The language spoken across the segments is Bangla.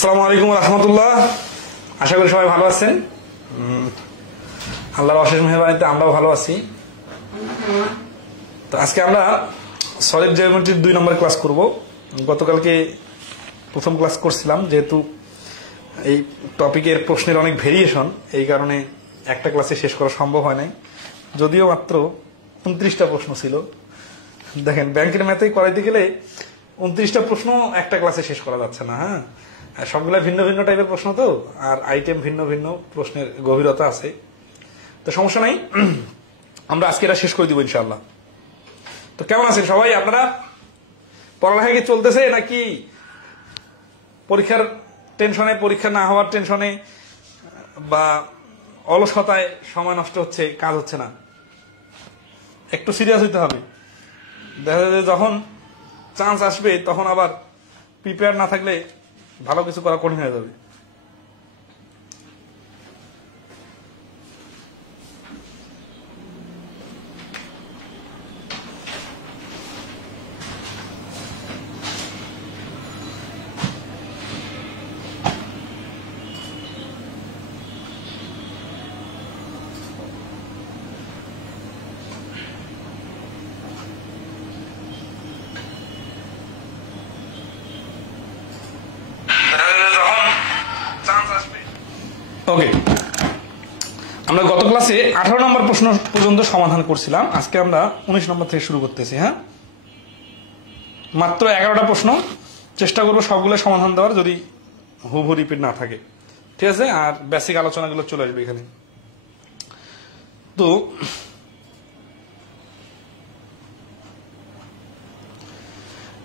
আসসালামু আলাইকুম ওয়া রাহমাতুল্লাহ। আশা করি সবাই ভালো আছেন। আল্লাহর অশেষ মেহেরবানিতে আমরাও ভালো আছি। তো আজকে আমরা সলিড জিওমেট্রির 2 নম্বর ক্লাস করব। গতকালকে প্রথম ক্লাস করছিলাম, যেহেতু এই টপিকের প্রশ্নের অনেক ভেরিয়েশন, এই কারণে একটা ক্লাসে শেষ করা সম্ভব হয় নাই, যদিও মাত্র 29টা প্রশ্ন ছিল। দেখেন, ব্যাংকের ম্যাথেই করাইতে গেলে 29টা প্রশ্ন একটা ক্লাসে শেষ করা যাচ্ছে না। হ্যাঁ, সবগুলা ভিন্ন ভিন্ন টাইপের প্রশ্ন, তো আর আইটেম ভিন্ন ভিন্ন, প্রশ্নের গভীরতা আছে, তো সমস্যা নাই, আমরা আজকে এটা শেষ করে দিব ইনশাআল্লাহ। তো কেমন আছেন সবাই? আপনারা পড়ালেখা কি চলতেছে, নাকি পরীক্ষার টেনশনে, পরীক্ষা না হওয়ার টেনশনে, বা অলসতায় সময় নষ্ট হচ্ছে, কাজ হচ্ছে না? একটু সিরিয়াস হইতে হবে। দেখা যায় যখন চান্স আসবে তখন আবার প্রিপেয়ার না থাকলে ভালো কিছু করা কঠিন হয়ে যাবে। ওকে, আমরা গত ক্লাসে 18 নম্বর প্রশ্ন পর্যন্ত সমাধান করছিলাম। আজকে আমরা 19 নম্বর থেকে শুরু করতেছি। হ্যাঁ, মাত্র 11টা প্রশ্ন, চেষ্টা করবো সবগুলো সমাধান দেওয়ার, যদি হুবহু রিপিট না থাকে, ঠিক আছে? আর বেসিক আলোচনাগুলো চলে আসবে এখানে। তো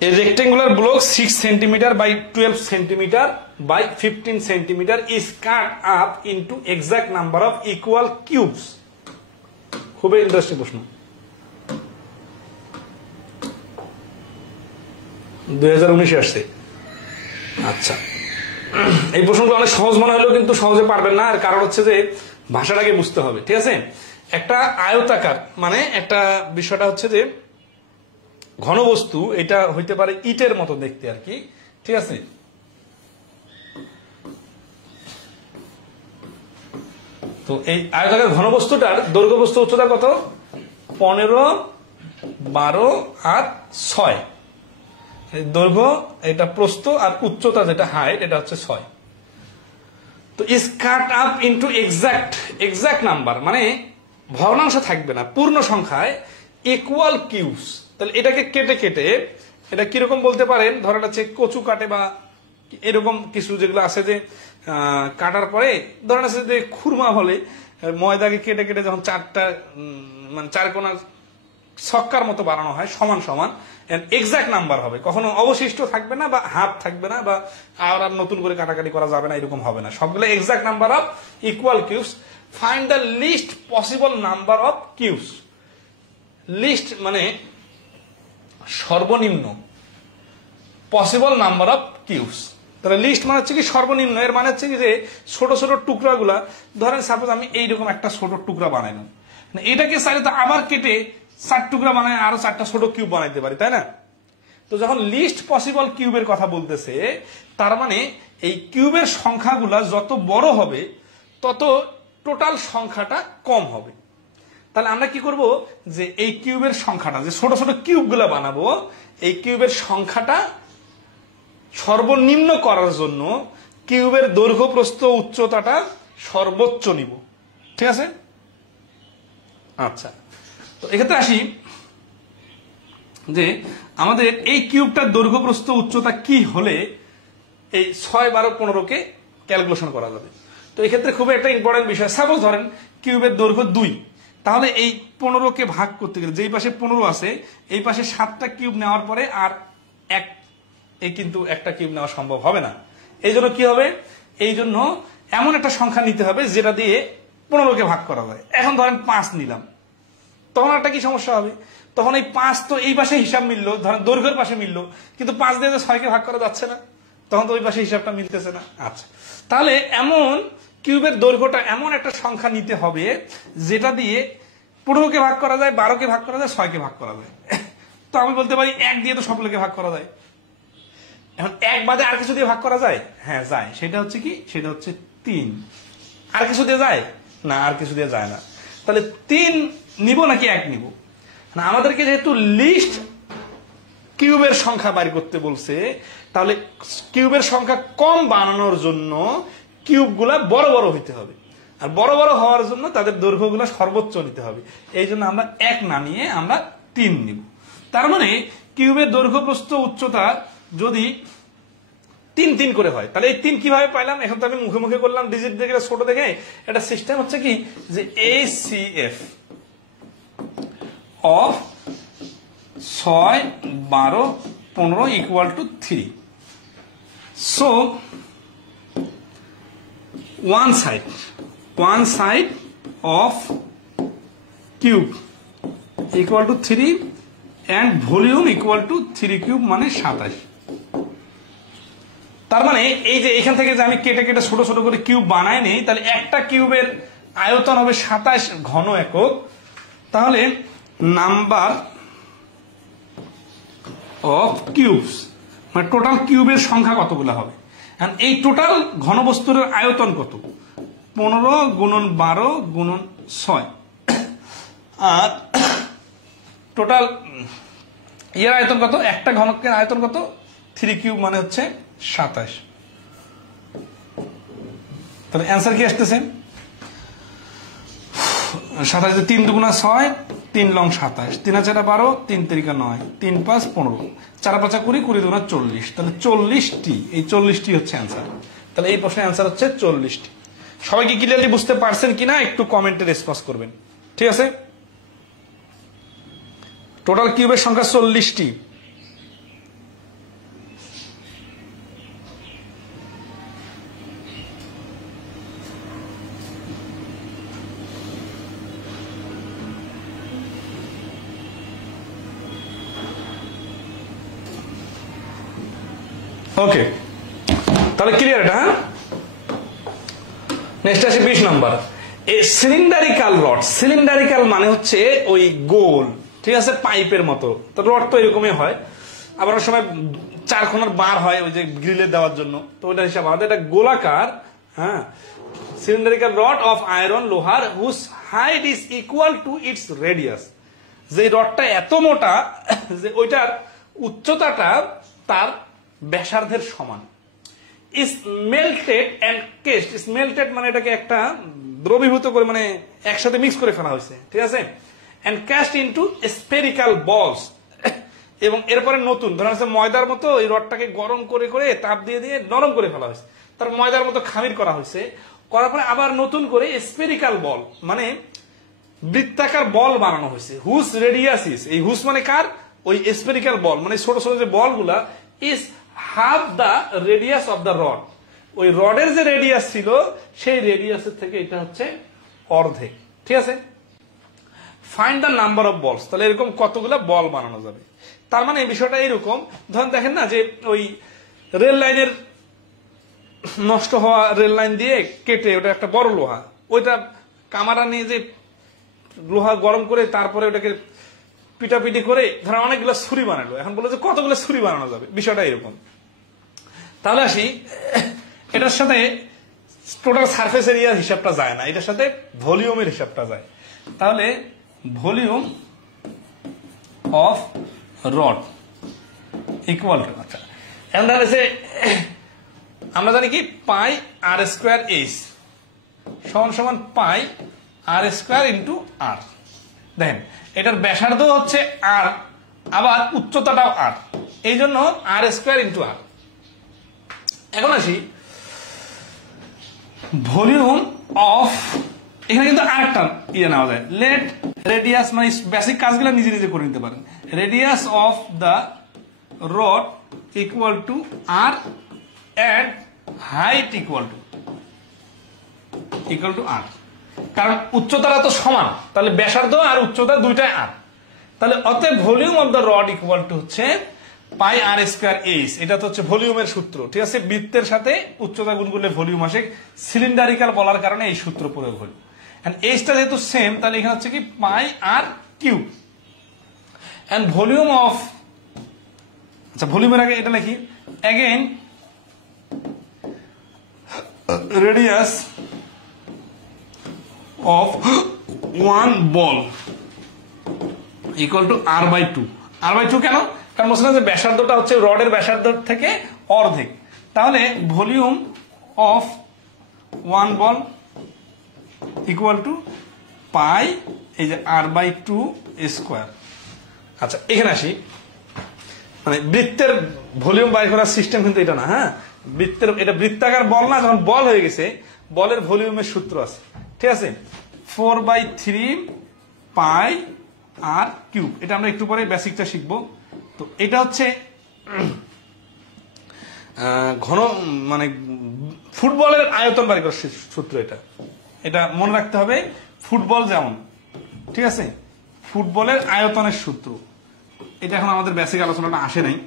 a rectangular block 6 cm by 12 cm by 15 cm is cut up into exact number of equal cubes. খুবই ইন্টারেস্টিং প্রশ্ন। 2019 আসছে। আচ্ছা, এই প্রশ্নগুলো অনেক সহজ মনে হলেও কিন্তু সহজে পারবেন না। আর কারণ হচ্ছে যে ভাষাটাকে বুঝতে হবে, ঠিক আছে? একটা আয়তাকার, মানে একটা বিষয়টা হচ্ছে যে ঘনবস্তু, এটা হইতে পারে ইটের মতো দেখতে আর কি, ঠিক আছে? তো এই আয়তাকার ঘনবস্তুটার দৈর্ঘ্য বস্তু উচ্চতা কত? 15, 12 আর 6। দৈর্ঘ্য এটা প্রস্থ, আর উচ্চতা যেটা হাইট, এটা হচ্ছে 6। তো is cut up into exact number, মানে ভগ্নাংশ থাকবে না, পূর্ণ সংখ্যায় ইকুয়াল কিউবস। তাহলে এটাকে কেটে কেটে এটা কিরকম বলতে পারেন, ধরেন হচ্ছে কচু কাটে বা এরকম কিছু যেগুলো আছে, যে কাটার পরে ধরেন আছে যে খুরমা হলে ময়দাকে কেটে কেটে যখন চারটা মানে চার কোণার ছক্কার মতো বানানো হয়, সমান সমান এক্সাক্ট নাম্বার হবে, কখনো অবশিষ্ট থাকবে না, বা হাত থাকবে না, বা আর নতুন করে কাটাকাটি করা যাবে না, এরকম হবে না, সবগুলো exact number of equal cubes. Find the least possible number of cubes. Least মানে সর্বনিম্ন, পসিবল নাম্বার অফ কিউবস। তাহলে লিস্ট মানে হচ্ছে কি সর্বনিম্ন, এর মানে হচ্ছে কি যে ছোট ছোট টুকরাগুলা, ধরেন সাপোজ আমি এইরকম একটা ছোট টুকরা বানাইলাম, এটাকে চাইলে তো আবার কেটে 4 টুকরা বানায় আরো 4টা ছোট কিউব বানাইতে পারি, তাই না? তো যখন লিস্ট পসিবল কিউবের কথা বলতেছে, তার মানে এই কিউবের সংখ্যাগুলা যত বড় হবে তত টোটাল সংখ্যাটা কম হবে। তাহলে আমরা কি করব, যে এই কিউবের সংখ্যাটা, যে ছোট ছোট কিউবগুলা বানাবো, এই কিউবের সংখ্যাটা সর্বনিম্ন করার জন্য কিউবের দৈর্ঘ্য, প্রস্থ, উচ্চতাটা সর্বোচ্চ নিব, ঠিক আছে? আচ্ছা, তো এক্ষেত্রে আসি যে আমাদের এই কিউবটার দৈর্ঘ্য, প্রস্থ, উচ্চতা কি হলে এই 6, 12, 15কে ক্যালকুলেশন করা যাবে। তো এক্ষেত্রে খুবই একটা ইম্পর্টেন্ট বিষয়। সাপোজ ধরেন কিউবের দৈর্ঘ্য 2, তাহলে এই 15কে ভাগ করতে গেলে, যেই পাশে 15 আছে এই পাশে 7টা কিউব নেওয়ার পরে আর কিন্তু একটা কিউব নেওয়া সম্ভব হবে না। এই জন্য কি হবে, এই জন্য এমন একটা সংখ্যা নিতে হবে যেটা দিয়ে 15কে ভাগ করা যায়। এখন ধরেন 5 নিলাম, তখন একটা কি সমস্যা হবে, তখন এই 5 তো এই পাশে হিসাব মিললো, ধরেন দৈর্ঘ্যের পাশে মিললো, কিন্তু 5 দিয়ে 6কে ভাগ করা যাচ্ছে না, তখন তো ওই পাশে হিসাবটা মিলতেছে না। আচ্ছা, তাহলে এমন কিউবের দৈর্ঘ্যটা এমন একটা সংখ্যা নিতে হবে যেটা দিয়ে 15কে ভাগ করা যায়, 12কে ভাগ করা যায়, 6কে ভাগ করা যায়। তো আমি বলতে পারি 1 দিয়ে তো সবগুলোকে ভাগ করা যায়, এখন এক বাদে আর কিছু দিয়ে ভাগ করা যায়? হ্যাঁ যায়। সেটা হচ্ছে কি? সেটা হচ্ছে 3। আর কিছু দিয়ে যায় না? আর কিছু দিয়ে যায় না। তাহলে 3 নিব নাকি 1 নিব? না, আমাদেরকে যেহেতু লিস্ট কিউবের সংখ্যা বাইর করতে বলছে, তাহলে কিউবের সংখ্যা কম বানানোর জন্য কিউবগুলা বড় বড় হইতে হবে, আর বড় বড় হওয়ার জন্য তাদের দৈর্ঘ্যগুলো সর্বোচ্চ নিতে হবে। এই জন্য আমরা 1 না নিয়ে আমরা 3 নিব। তার মানে কিউবের দৈর্ঘ্য প্রস্থ উচ্চতা যদি 3 3 করে হয়, তাহলে এই 3 কিভাবে পাইলাম? এখন তো আমি মুখে মুখে করলাম, ডিজিট দেখে ছোট দেখে। এটা সিস্টেম হচ্ছে কি যে ACF of 6 12 15 equal to 3। So one side of cube equal to 3 and volume equal to 3 cube মানে 27। তার মানে এই যে এখান থেকে যে আমি কেটে কেটে ছোট ছোট করে কিউব বানাই নেই, তাহলে একটা কিউবের আয়তন হবে 27 ঘন একক। তাহলে নাম্বার অফ কিউবস মানে টোটাল কিউবের সংখ্যা কতগুলো হবে? এই টোটাল ঘনবস্তুর আয়তন কত? 15 গুণন 12 গুণন 6। আর টোটাল এর আয়তন কত? একটা ঘনকের আয়তন কত? 3 কিউব মানে হচ্ছে 27। তাহলে অ্যান্সার কি আসতেছে? 27 3 দুগুণা 6, 3 লং 27, 3 4 12, 3 3 9, 3 5 15, 4 5 20, 20 দুগুণা 40। তাহলে 40টি, এই 40টি হচ্ছে অ্যান্সার। তাহলে এই প্রশ্নের অ্যান্সার হচ্ছে 40টি। সবাই কি ক্লিয়ারলি বুঝতে পারছেন কিনা একটু কমেন্টে রেসপন্স করবেন, ঠিক আছে? টোটাল কিউবের সংখ্যা 40টি। ওকে, তাহলে ক্লিয়ার এটা? হ্যাঁ, নেক্সট আসে 20 নাম্বার। এ সিলিন্ডারিক্যাল রড। সিলিন্ডারিক্যাল মানে হচ্ছে ওই গোল, ঠিক আছে, পাইপের মতো। তো রড তো এরকমই হয়, আবার অনেক সময় 4 কোণার বার হয় ওই যে গ্রিলে দেওয়ার জন্য, তো ওইটা হিসাব হবে। এটা গোলাকার, হ্যাঁ, সিলিন্ডারিক্যাল রড অফ আয়রন, লোহার, whose height is equal to its radius. যে রডটা এত মোটা যে ওইটার উচ্চতাটা তার ব্যাসার্ধের সমান। Is melted and cast. Is melted মানে এটাকে একটা দ্রবীভূত করে, মানে একসাথে মিক্স করে ফেলা হয়েছে, ঠিক আছে। এন্ড ক্যাস্ট ইনটু স্পেরিক্যাল বলস। এবং এরপরে নতুন ধরা হচ্ছে ময়দার মতো এই রডটাকে গরম করে করে তাপ দিয়ে দিয়ে নরম করে ফেলা হয়েছে, তার ময়দার মতো খামির করা হয়েছে। করার পরে আবার নতুন করে স্পেরিক্যাল বল মানে বৃত্তাকার বল বানানো হয়েছে। হুস রেডিয়াস ইজ, এই হুস মানে কার? ওই স্পেরিক্যাল বল মানে ছোট ছোট যে বলগুলা, is half the radius of the rod. ওই রডের যে রেডিয়াস ছিল সেই রেডিয়াসের থেকে এটা হচ্ছে অর্ধেক, ঠিক আছে। ফাইন্ড দা নাম্বার অফ বলস। তাহলে এরকম কতগুলো বল বানানো যাবে? তার মানে এই বিষয়টা এরকম, ধরেন দেখেন না যে ওই রেল লাইনের নষ্ট হওয়া রেল লাইন দিয়ে কেটে ওটা একটা বড় লোহা, ওইটা কামারা নিয়ে যে লোহা গরম করে তারপরে ওটাকে পিটাপিটি করে ধরেন অনেকগুলো ছুরি বানালো। এখন বলে যে কতগুলো ছুরি বানানো যাবে, বিষয়টা এরকম। তাহলে আসি, এটার সাথে টোটাল সারফেস এরিয়ার হিসাবটা যায় না, এটার সাথে ভলিউমের হিসাবটা যায়। তাহলে volume of rod equal two, আচ্ছা এখন তাহলে আমরা জানি কি পাই আর স্কোয়ার এইচ সমান সমান পাই আর স্কোয়ার ইন্টু আর। দেখেন এটার ব্যাসার্ধ হচ্ছে আর, আবার উচ্চতাটাও আর, এই জন্য আর স্কোয়ার ইন্টু আর। এখন আসি ভলিউম অফ, এখানে কিন্তু আরেকটা ইয়ে নেওয়া যায়, লেট রেডিয়াস, মানে বেসিক কাজগুলো নিজে নিজে করে নিতে পারেন। Radius of the rod equal to r and height equal to r, কারণ উচ্চতাটা তো সমান, তাহলে ব্যাসার্ধ আর উচ্চতা দুইটাই আর। তাহলে অতএব volume of the rod equal to হচ্ছে পাই আর স্কোয়ার এইচ। এটা তো হচ্ছে ভলিউমের সূত্র, ঠিক আছে। বৃত্তের সাথে উচ্চতা গুণ করলে ভলিউম আসে, সিলিন্ডারিক্যাল বলার কারণে এই সূত্র প্রয়োগ হল। এইচটা যেহেতু সেম, তাহলে এখানে হচ্ছে কি পাই r cube and volume of, আচ্ছা ভলিউমের আগে এটা লিখি, again radius of one ball equal to r/2 r/2 কেন? কারণ বলছিলাম যে ব্যাসার্ধটা হচ্ছে রডের ব্যাসার্ধ থেকে অর্ধেক, তাহলে volume of one ball equal to pi এই যে r/2 স্কোয়ার। আচ্ছা এখানে আসি, মানে বৃত্তের ভলিউম বাইর করার সিস্টেম কিন্তু এটা না। হ্যাঁ, বৃত্তের এটা বৃত্তাকার বল না, যখন বল হয়ে গেছে বলের ভলিউমের সূত্র আছে, ঠিক আছে, 4/3 পাই আর কিউব। এটা আমরা একটু পরে বেসিকটা শিখবো। তো এটা হচ্ছে ঘন মানে ফুটবলের আয়তন বাড়ি করার সূত্র। এটা মনে রাখতে হবে, ফুটবল যেমন, ঠিক আছে, ফুটবলের আয়তনের সূত্র। এটা এখন আমাদের বেসিক আলোচনাটা আসে নাই।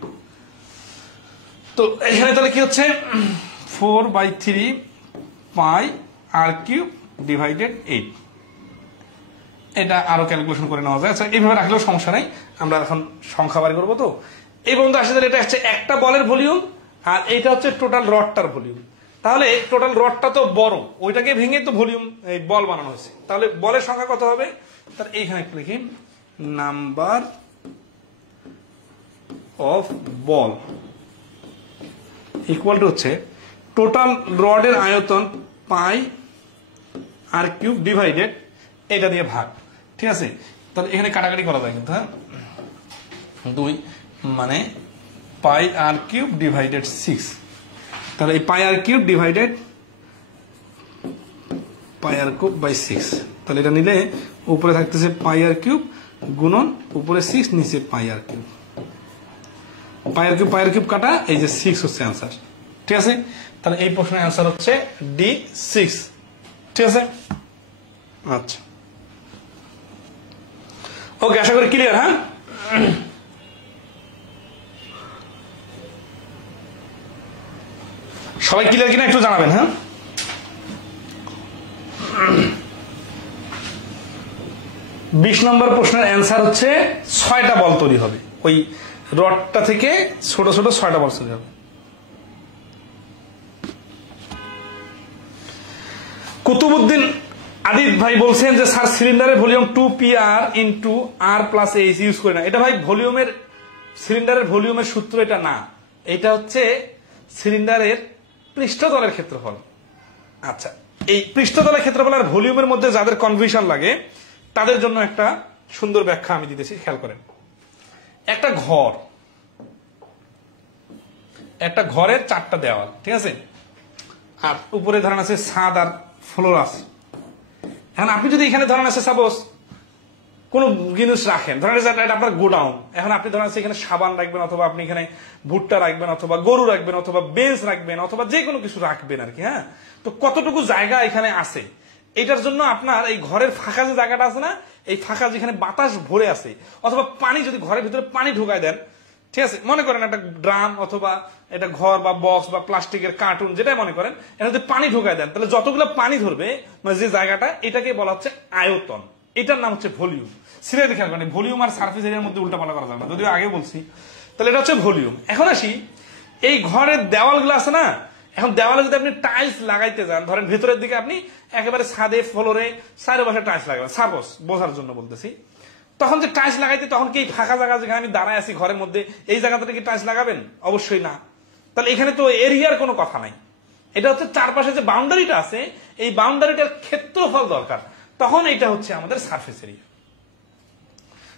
তো এখানে তাহলে কি হচ্ছে 4/3 পাই আর কিউব ডিভাইডেড 8। এটা আরো ক্যালকুলেশন করে নেওয়া যায়। আচ্ছা এইভাবে রাখলেও সমস্যা নাই, আমরা এখন সংখ্যা বাড়ি করবো। তো এই পর্যন্ত আসে, তাহলে এটা হচ্ছে একটা বলের ভলিউম আর এইটা হচ্ছে টোটাল রডটার ভলিউম। তাহলে টোটাল রডটা তো বড়, ওইটাকে ভেঙে তো ভলিউম এই বল বানানো হয়েছে। তাহলে বলের সংখ্যা কত হবে? তার এইখানে একটু লিখি, number of ball equal to হচ্ছে টোটাল রডের আয়তন পাই আর কিউব ডিভাইডেড এটা দিয়ে ভাগ, ঠিক আছে। তাহলে এখানে কাটাকাটি করা যায় কিন্তু, হ্যাঁ, 2 মানে পাই আর কিউব ডিভাইডেড 6। তাহলে এই pi r cube divided pi r cube by 6। তাহলে এটা নিলে উপরে থাকতেছে পাই আর কিউব গুণন উপরে 6, নিচে পাই আর কিউব। পাই আর কিউব কাটা, এই যে 6 হচ্ছে অ্যান্সার, ঠিক আছে। তাহলে এই প্রশ্নের অ্যান্সার হচ্ছে D6, ঠিক আছে। আচ্ছা ওকে, আশা করি ক্লিয়ার। হ্যাঁ, সবাই ক্লিয়ার কিনা একটু জানাবেন। হ্যাঁ, 20 নম্বর প্রশ্নের অ্যান্সার হচ্ছে 6টা বল তৈরি হবে, ওই রডটা থেকে ছোট ছোট 6টা বল তৈরি হবে। কুতুবউদ্দিন আদিত ভাই বলছেন যে স্যার সিলিন্ডারের volume 2pr into r plus H use করে না। এটা ভাই ভলিউমের, সিলিন্ডারের ভলিউমের সূত্র এটা না, এটা হচ্ছে সিলিন্ডারের পৃষ্ঠতলের ক্ষেত্রফল। আচ্ছা, এই পৃষ্ঠতলের ক্ষেত্রফল আর ভলিউমের মধ্যে যাদের কনফিউশন লাগে তাদের জন্য একটা সুন্দর ব্যাখ্যা আমি দিতেছি, খেয়াল করেন। একটা ঘরের 4টা দেওয়াল, ঠিক আছে, আর উপরে ধরেন আছে ছাদ আর ফ্লোর আছে। এখন আপনি যদি এখানে ধরেন আছে সাপোজ কোন জিনিস রাখেন, ধরেন এটা আপনার গোডাউন, এখন আপনি ধরেন আছে এখানে সাবান রাখবেন, অথবা আপনি এখানে ভুট্টা রাখবেন, অথবা গরু রাখবেন, অথবা বেঞ্চ রাখবেন, অথবা যে কোনো কিছু রাখবেন আর কি। হ্যাঁ, তো কতটুকু জায়গা এখানে আছে, এটার জন্য আপনার এই ঘরের ফাঁকা যে জায়গাটা আছে না, এই ফাঁকা যেখানে বাতাস ভরে আছে, অথবা পানি যদি ঘরের ভিতরে পানি ঢুকায় দেন, ঠিক আছে, মনে করেন একটা ড্রাম অথবা এটা ঘর বা বক্স বা প্লাস্টিকের কার্টুন, যেটাই মনে করেন, এটা যদি পানি ঢুকায় দেন, তাহলে যতগুলো পানি ধরবে, মানে যে জায়গাটা, এটাকে বলা হচ্ছে আয়তন। এটার নাম হচ্ছে ভলিউম। সিরিয়ালি খেয়াল করেন, ভলিউম আর সার্ফেস এরিয়ার মধ্যে উল্টাপাল্টা করা যাবে না, যদিও আগে বলছি। তাহলে এটা হচ্ছে ভলিউম। এখন আসি, এই ঘরের দেওয়ালগুলো আছে না, এখন দেওয়ালে যদি আপনি টাইলস লাগাইতে যান, ধরেন ভেতরের দিকে আপনি একেবারে ছাদে ফ্লোরে চারপাশে টাইলস লাগাবেন, সাপোজ বোঝার জন্য বলতেছি, তখন যে টাইলস লাগাইতে, তখন কি ফাঁকা জায়গা যেখানে আমি দাঁড়ায় আছি ঘরের মধ্যে, এই জায়গাতে কি টাইলস লাগাবেন? অবশ্যই না। তাহলে এখানে তো এরিয়ার কোনো কথা নাই, এটা হচ্ছে চারপাশে যে বাউন্ডারিটা আছে, এই বাউন্ডারিটার ক্ষেত্রফল দরকার, তখন এটা হচ্ছে আমাদের সারফেস এরিয়া।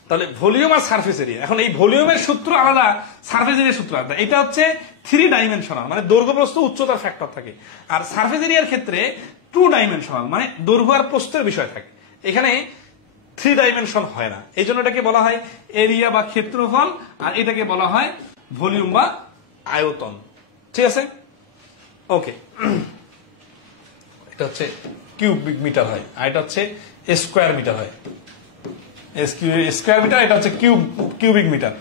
তাহলে ভলিউম আর সারফেস এরিয়া, এখন এই ভলিউমের সূত্র আলাদা, সারফেস এরিয়ার সূত্র আলাদা। এটা হচ্ছে 3 ডাইমেনশনাল, মানে দৈর্ঘ্য প্রস্থ উচ্চতার ফ্যাক্টর থাকে, আর সারফেস এরিয়ার ক্ষেত্রে 2 ডাইমেনশনাল, মানে দৈর্ঘ্য আর প্রস্থের বিষয় থাকে। এখানে 3 ডাইমেনশন হয় না, এই জন্য এটাকে বলা হয় এরিয়া বা ক্ষেত্রফল, আর এটাকে বলা হয় ভলিউম বা আয়তন, ঠিক আছে। ওকে, এটা হচ্ছে কিউবিক মিটার হয়, আর এটা হচ্ছে স্কোয়ার মিটার হয়, স্কোয়ার মিটার, এটা হচ্ছে কিউবিক মিটার।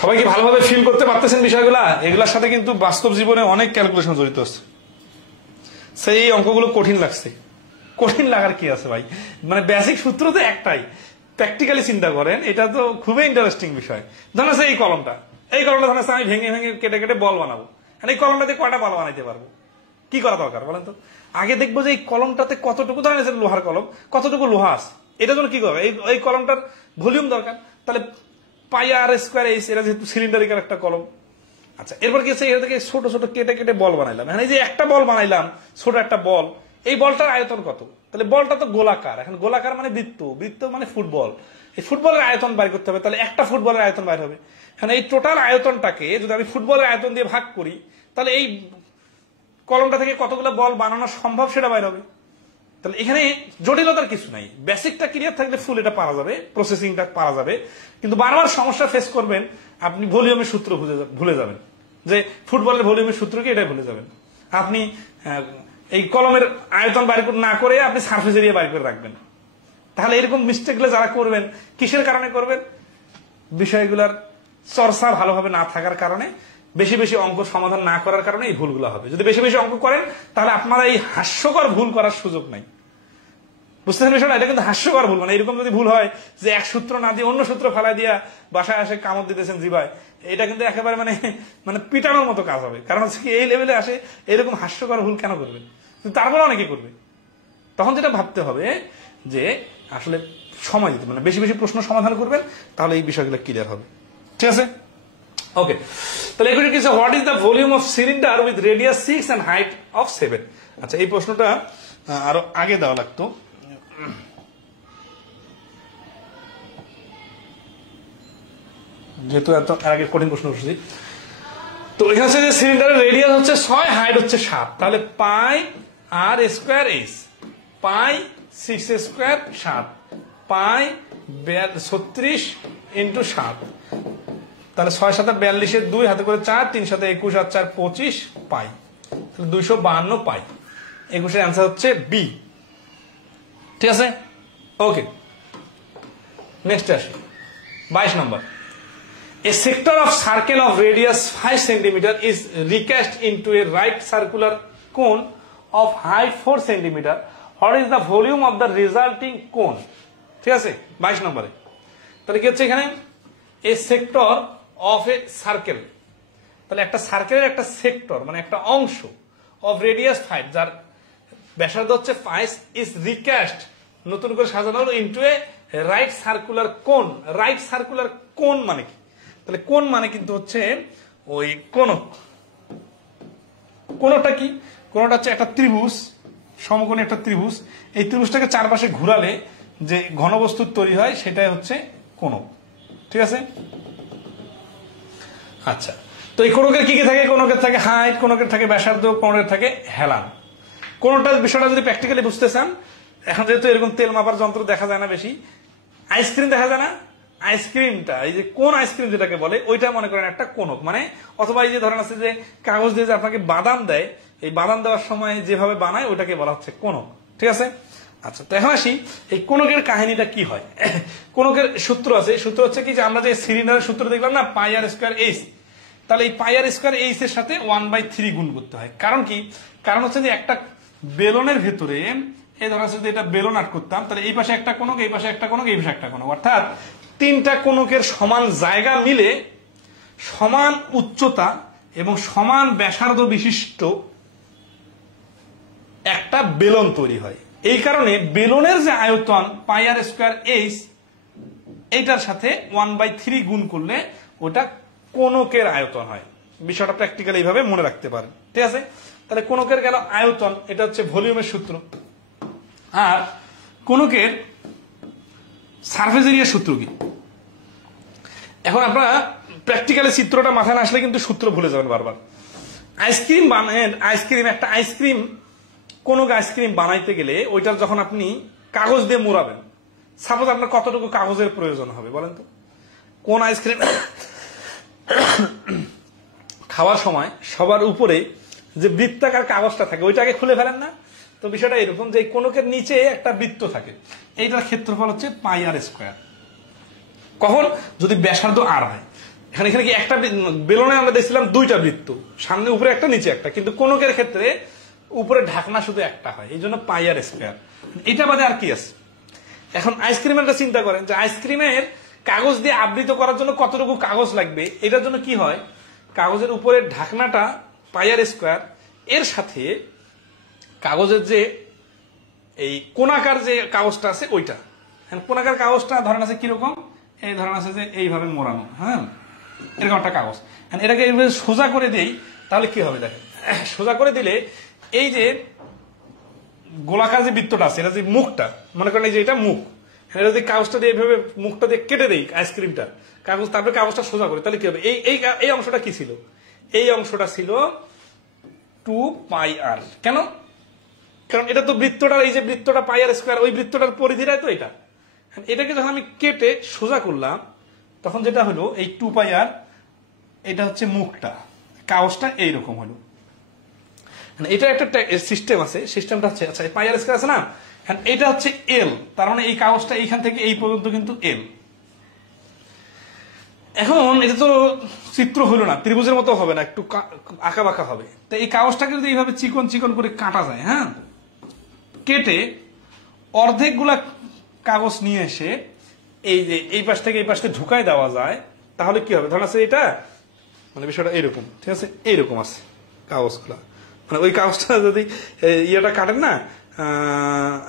সবাই কি ভালোভাবে ফিল করতে পারতেছেন বিষয়গুলা? এগুলোর সাথে কিন্তু বাস্তব জীবনে অনেক ক্যালকুলেশন জড়িত আছে। সেই অঙ্কগুলো কঠিন লাগছে, কঠিন লাগার কি আছে ভাই, মানে বেসিক সূত্র তো একটাই, প্র্যাকটিক্যালি চিন্তা করেন, এটা তো খুবই ইন্টারেস্টিং বিষয়। ধরেন আছে এই কলমটা ধরেন আছে আমি ভেঙে ভেঙে কেটে কেটে বল বানাবো, এই কলমটা দিয়ে কয়টা বল বানাইতে পারবো? কি করা দরকার বলেন তো? আগে দেখবো যে এই কলমটাতে কতটুকু, ধরেন লোহার কলম, কতটুকু লোহা আছে, এটার জন্য কি করবে? এই কলমটার ভলিউম দরকার, তাহলে পাই আর স্কোয়ার এইচ, এটা যেহেতু সিলিন্ডারিক্যাল একটা কলম। আচ্ছা, এরপর কি হচ্ছে, এটা থেকে ছোট ছোট কেটে কেটে বল বানাইলাম। এই যে একটা বল বানাইলাম, ছোট একটা বল, এই বলটার আয়তন কত? তাহলে বলটা তো গোলাকার, এখন গোলাকার মানে বৃত্ত, বৃত্ত মানে ফুটবল, এই ফুটবলের আয়তন বাইর করতে হবে, তাহলে একটা ফুটবলের আয়তন বাইর হবে। এখন এই টোটাল আয়তনটাকে যদি আমি ফুটবলের আয়তন দিয়ে ভাগ করি, তাহলে এই কলমটা থেকে কতগুলো বল বানানো সম্ভব সেটা বাইর হবে। তাহলে এখানে জটিলতার কিছু নাই, বেসিকটা ক্লিয়ার থাকলে ফুল এটা পারা যাবে, প্রসেসিংটা পারা যাবে। কিন্তু বারবার সমস্যা ফেস করবেন, আপনি ভলিউমের সূত্র ভুলে যাবেন, যে ফুটবলের ভলিউমের সূত্র কি, এটা ভুলে যাবেন। আপনি এই কলমের আয়তন বাইর না করে আপনি সারফেস এরিয়া বাইর করে রাখবেন। তাহলে এরকম মিস্টেকগুলো যারা করবেন, কিসের কারণে করবেন? বিষয়গুলোর চর্চা ভালোভাবে না থাকার কারণে, বেশি বেশি অঙ্ক সমাধান না করার কারণে এই ভুলগুলো হবে। যদি বেশি বেশি অঙ্ক করেন, তাহলে আপনারা এই হাস্যকর ভুল করার সুযোগ নাই। বুঝতেছেন বিষয়টা? এটা কিন্তু হাস্যকর ভুল। মানে এরকম যদি ভুল হয় যে এক সূত্র না দিয়ে অন্য সূত্র ফেলাই দিয়া বাসায় আসে কামড় দিতেছেন জিভায়, এটা কিন্তু একেবারে মানে মানে পিটানোর মতো কাজ হবে। কারণ হচ্ছে কি, এই লেভেলে আসে এরকম হাস্যকর ভুল কেন করবেন? কিন্তু তারপরে অনেকে করবে। তখন যেটা ভাবতে হবে যে আসলে সময় দিতে, মানে বেশি বেশি প্রশ্ন সমাধান করবেন, তাহলে এই বিষয়গুলো ক্লিয়ার হবে। ঠিক আছে, ওকে। তাহলে এখানে কি, what is the volume of cylinder with radius 6 and height of 7? আচ্ছা, এই প্রশ্নটা আরো আগে দেওয়া লাগতো। যেহেতু এত আগে কঠিন প্রশ্ন করছি, তো এখানে যে সিলিন্ডারের রেডিয়াস হচ্ছে 6, হাইট হচ্ছে 7, তাহলে পাই আর স্কোয়ার এইচ, পাই 6 স্কোয়ার 7, পাই 36 ইন্টু 7, তাহলে 6 7 42 2, হাতে করে 4, 3 7 21, আর 4 25 পাই, তাহলে 252 পাই। 21 এর অ্যান্সার হচ্ছে বি। ঠিক আছে, ওকে। নেক্সট আসি 22 নম্বর। A sector of circle of radius 5 cm is recast into a right circular cone of height 4 cm. What is the volume of the resulting cone? ঠিক আছে, 22 নম্বরে। তাহলে কি হচ্ছে এখানে, a sector of a circle, তাহলে একটা সার্কেলের একটা সেক্টর মানে একটা অংশ, of radius 5, যার ব্যাসার্ধ হচ্ছে 5, is recast, নতুন করে সাজানো হলো, into a right circular cone. Right circular কোন মানে কি? তাহলে কোন মানে কিন্তু হচ্ছে ওই কোনক। কোনটা কি? কোনটা হচ্ছে একটা ত্রিভুজ, সমকোণী একটা ত্রিভুজ, এই ত্রিভুজটাকে চারপাশে ঘুরালে যে ঘনবস্তুর তৈরি হয় সেটাই হচ্ছে কোনক। ঠিক আছে, আচ্ছা। তো এই কোনকের কি কি থাকে? কোনকের থাকে হাইট, কোনকের থাকে ব্যাসার্ধ, কোনকের থাকে হেলান। কোনটা বিষয়টা যদি প্র্যাকটিক্যালি বুঝতে চান, এখন যেহেতু এরকম তেল মাপার যন্ত্র দেখা যায় না বেশি, আইসক্রিম দেখা যায় না, আইসক্রিমটা, এই যে কোন আইসক্রিম যেটাকে বলে, ওইটা মনে করেন একটা কোনক। মানে অথবা এই যে ধরেন আছে যে কাগজ দিয়ে যে আপনাকে বাদাম দেয়, এই বাদাম দেওয়ার সময় যেভাবে বানায় ওইটাকে বলা হচ্ছে কোনক। ঠিক আছে, আচ্ছা। তো এখন আসি এই কোনকের কাহিনীটা কি হয়। কোনকের সূত্র আছে, সূত্র হচ্ছে কি, যে আমরা যে সিলিন্ডারের সূত্র দেখলাম না, পাই আর স্কোয়ার এইচ, তাহলে এই পাই আর স্কোয়ার এইচ এর সাথে 1/3 গুণ করতে হয়। কারণ কি? কারণ হচ্ছে যে একটা বেলনের ভেতরে, এই ধরনের যদি এটা বেলন আট করতাম, তাহলে এই পাশে একটা কোনক, এই পাশে একটা কোনক, এই পাশে একটা কোনক, অর্থাৎ তিনটা কোনকের সমান জায়গা মিলে সমান উচ্চতা এবং সমান ব্যাসার্ধ বিশিষ্ট একটা বেলন তৈরি হয়। এই কারণে বেলনের যে আয়তন পাই আর স্কোয়ার এইচ, এইটার সাথে 1/3 গুণ করলে ওটা কোনকের আয়তন হয়। বিষয়টা প্র্যাকটিক্যালি এইভাবে মনে রাখতে পারেন। ঠিক আছে, তাহলে কোনকের গেল আয়তন, এটা হচ্ছে ভলিউমের সূত্র। আর কোনকের সারফেস এরিয়ার সূত্র কি? এখন আপনারা প্র্যাকটিক্যালি চিত্রটা মাথায় না আসলে কিন্তু সূত্র ভুলে যাবেন বারবার। আইসক্রিম বানান, আইসক্রিম, একটা আইসক্রিম, কোন আইসক্রিম বানাইতে গেলে ওইটার যখন আপনি কাগজ দিয়ে মোড়াবেন, সাপোজ আপনার কতটুকু কাগজের প্রয়োজন হবে বলেন তো? কোন আইসক্রিম খাওয়ার সময় সবার উপরে যে বৃত্তাকার কাগজটা থাকে ওইটাকে খুলে ফেলেন না? তো বিষয়টা এরকম যে কোনকের নিচে একটা বৃত্ত থাকে, এইটার ক্ষেত্রফল হচ্ছে পাই আর স্কোয়ার। কখন? যদি ব্যাসার্ধ আর হয়। এখানে কি একটা বেলনে আমরা দেখছিলাম দুইটা বৃত্ত, সামনে উপরে একটা নিচে একটা, কিন্তু কোনকের ক্ষেত্রে উপরে ঢাকনা শুধু একটা হয়, এই জন্য পাই আর স্কোয়ার। এটা বাদে আর কি আছে? এখন আইসক্রিমের চিন্তা করেন যে আইসক্রিমের কাগজ দিয়ে আবৃত করার জন্য কতটুকু কাগজ লাগবে। এটার জন্য কি হয়, কাগজের উপরের ঢাকনাটা পাই আর স্কোয়ার, এর সাথে কাগজের যে এই কোণাকার যে কাগজটা আছে ওইটা, কোণাকার কাগজটা ধরেন আছে কিরকম, এই ধরেন আছে যে এইভাবে মোড়ানো, হ্যাঁ এরকম একটা কাগজ। এটাকে এইভাবে সোজা করে দেই, তাহলে কি হবে দেখেন, সোজা করে দিলে এই যে গোলাকার যে বৃত্তটা আছে, এটা যে মুখটা, মনে করেন এই যে এটা মুখ, এটা যদি কাগজটা দিয়ে এইভাবে মুখটা দিয়ে কেটে দেই আইসক্রিমটা কাগজ, তারপরে কাগজটা সোজা করে, তাহলে কি হবে, এই অংশটা কি ছিল, এই অংশটা ছিল 2πr। কেন, কারণ এটা তো বৃত্তটার, এই যে বৃত্তটা পাই আর স্কোয়ার, ওই বৃত্তটার পরিধিটাই তো এটা। এটাকে যখন আমি কেটে সোজা করলাম, তখন যেটা হলো এই 2πr, এটা হচ্ছে মুখটা, কাগজটা এইরকম হলো। এটা একটা সিস্টেম আছে, সিস্টেমটা হচ্ছে আচ্ছা পাই আর স্কোয়ার আছে না, এটা হচ্ছে এল, তার মানে এই কাগজটা এইখান থেকে এই পর্যন্ত কিন্তু এল। এখন এটা তো চিত্র হলো না, ত্রিভুজের মতো হবে না, একটু আঁকা বাঁকা হবে। তো এই কাগজটাকে যদি এইভাবে চিকন চিকন করে কাটা যায়, হ্যাঁ কেটে অর্ধেক গুলা কাগজ নিয়ে এসে এই যে এই পাশ থেকে এই পাশ থেকে ঢুকাই দেওয়া যায়, তাহলে কি হবে, ধরেন আছে এটা মানে বিষয়টা এইরকম, ঠিক আছে, এইরকম আছে কাগজগুলা, মানে ওই কাগজটা যদি ইয়েটা কাটেন না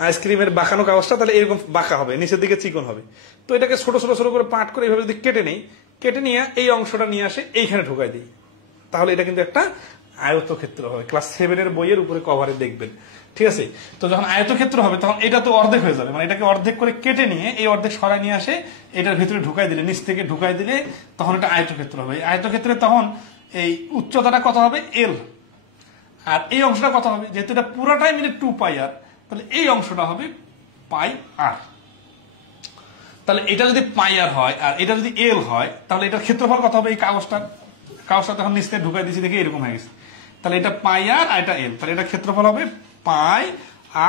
আইসক্রিমের বাঁকানো কাগজটা, তাহলে এরকম বাঁকা হবে, নিচের দিকে চিকন হবে। তো এটাকে ছোট ছোট ছোট করে পাট করে এইভাবে যদি কেটে নেই, কেটে নিয়ে এই অংশটা নিয়ে আসে এইখানে ঢুকাই দিই, তাহলে এটা কিন্তু একটা আয়তক্ষেত্র হবে। ক্লাস 7 বইয়ের উপরে কভারে দেখবেন, ঠিক আছে। তো যখন আয়তক্ষেত্র হবে তখন এটা তো অর্ধেক হয়ে যাবে, মানে এটাকে অর্ধেক করে কেটে নিয়ে এই অর্ধেক সরাই নিয়ে আসে এটার ভিতরে ঢুকাই দিলে, নিচ থেকে ঢুকাই দিলে তখন এটা আয়তক্ষেত্র হবে। আয়তক্ষেত্রে তখন এই উচ্চতাটা কত হবে, এল, আর এই অংশটা কত হবে, যেহেতু এটা পুরোটাই মিলে 2πr, তাহলে এই অংশটা হবে πr। তাহলে এটা যদি πr হয় আর এটা যদি এল হয়, তাহলে এটার ক্ষেত্রফল কত হবে, এই কাগজটা তখন নিচ থেকে ঢুকাই দিয়েছি দেখে এরকম হয়ে গেছে, তাহলে এটা πr আর এটা এল, তাহলে এটা ক্ষেত্রফল হবে πr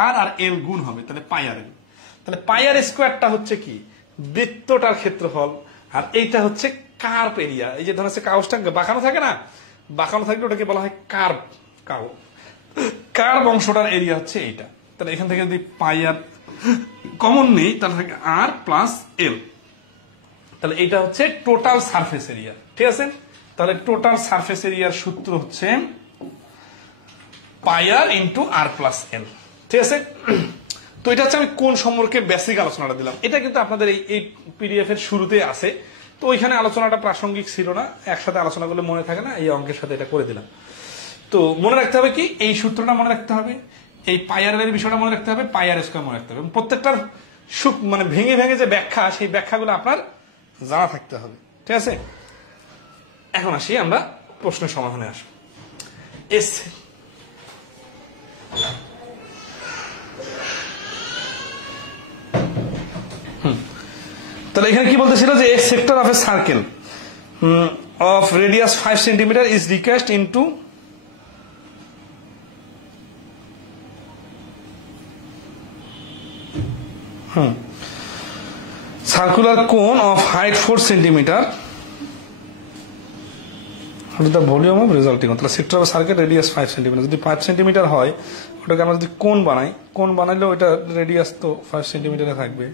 আর এল গুণ হবে, তাহলে πr। তাহলে πr স্কোয়ারটা হচ্ছে কি, বৃত্তটার ক্ষেত্রফল, আর এইটা হচ্ছে কার্ভ এরিয়া। এই যে ধরেন কাগজটা বাঁকানো থাকে না, বাঁকানো থাকলে ওটাকে বলা হয় কার্ভ, কার্ভ অংশটার এরিয়া হচ্ছে এইটা। তাহলে এখান থেকে যদি πr কমন নেই, তাহলে থাকে আর প্লাস এল, তাহলে এইটা হচ্ছে টোটাল সারফেস এরিয়া, ঠিক আছে। তাহলে টোটাল সারফেস এরিয়ার সূত্র হচ্ছে πr ইন্টু আর প্লাস এল, ঠিক আছে। তো এটা হচ্ছে আমি কোন সম্পর্কে বেসিক আলোচনাটা দিলাম, এটা কিন্তু আপনাদের এই পিডিএফ এর শুরুতে আছে, তো ওইখানে আলোচনাটা প্রাসঙ্গিক ছিল না, একসাথে আলোচনা করলে মনে থাকে না, এই অঙ্কের সাথে এটা করে দিলাম। তো মনে রাখতে হবে কি, এই সূত্রটা মনে রাখতে হবে, এই πr এর বিষয়টা মনে রাখতে হবে, πr স্কয়ার মনে রাখতে হবে, প্রত্যেকটার মানে ভেঙে ভেঙে যে ব্যাখ্যা, সেই ব্যাখ্যাগুলো আপনার জানা থাকতে হবে, ঠিক আছে। এখন আসি আমরা প্রশ্নের সমাধানে আসবো। তাহলে এখানে কি বলতেছিল যে a sector of a circle of radius 5 cm is recast into circular cone of height 4 cm with the volume of resulting, তাহলে sector of a circle radius 5 cm, যদি 5 cm হয় ওটাকে আমরা যদি কোণ বানাই, কোণ বানাইলে ওটা রেডিয়াস তো 5 cm থাকবে।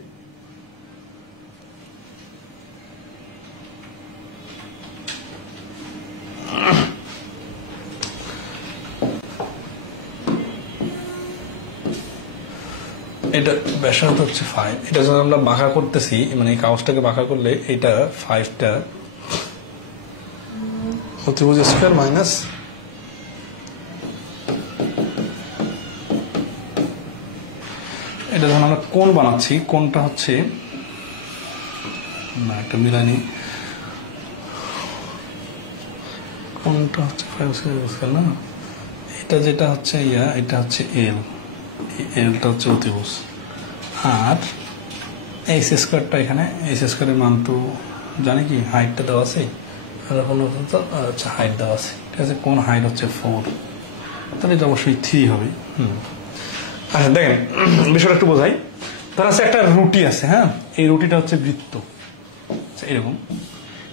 এটা ব্যাসার্ধ হচ্ছে 5, এটা যখন আমরা বাঁকা করতেছি, মানে এই কাগজটাকে বাঁকা করলে এটা 5টা অতিভুজ স্কয়ার মাইনাস এটা যখন আমরা কোণ বানাচ্ছি, কোণটা হচ্ছে না একটা মিলানি, কোণটা হচ্ছে 5 স্কয়ার না, এটা যেটা হচ্ছে এটা হচ্ছে এল, এলটা হচ্ছে অতিভুজ, আর এইচ স্কয়ারটা এখানে, এইচ স্কয়ারের মান তো জানি কি, হাইটটা দেওয়া আছে, আচ্ছা হাইট দেওয়া আছে, ঠিক আছে। কোন হাইট হচ্ছে 4, তাহলে এটা অবশ্যই 3 হবে। আচ্ছা দেখেন বিষয়টা একটু বোঝাই, তার আছে একটা রুটি আছে, হ্যাঁ এই রুটিটা হচ্ছে বৃত্ত এরকম,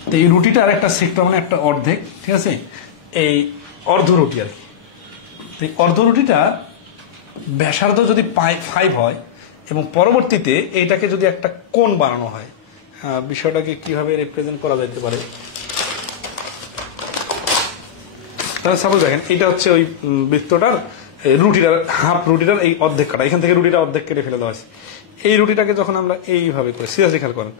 তো এই রুটিটা আর একটা সেক্টর মানে একটা অর্ধেক, ঠিক আছে, এই অর্ধ রুটি আর কি। অর্ধ রুটিটা ব্যাসার্ধ যদি 5 হয়, এবং পরবর্তীতে এইটাকে যদি একটা কোণ বানানো হয়, বিষয়টাকে কিভাবে রিপ্রেজেন্ট করা যেতে পারে, তাহলে সাপোজ দেখেন এটা হচ্ছে ওই বৃত্তটার রুটিটার হাফ, রুটিটার এই অর্ধেক কাটা, এখান থেকে রুটিটা অর্ধেক কেটে ফেলে দেওয়া হয়েছে। এই রুটিটাকে যখন আমরা এইভাবে করে সিরিয়াসলি খেয়াল করেন,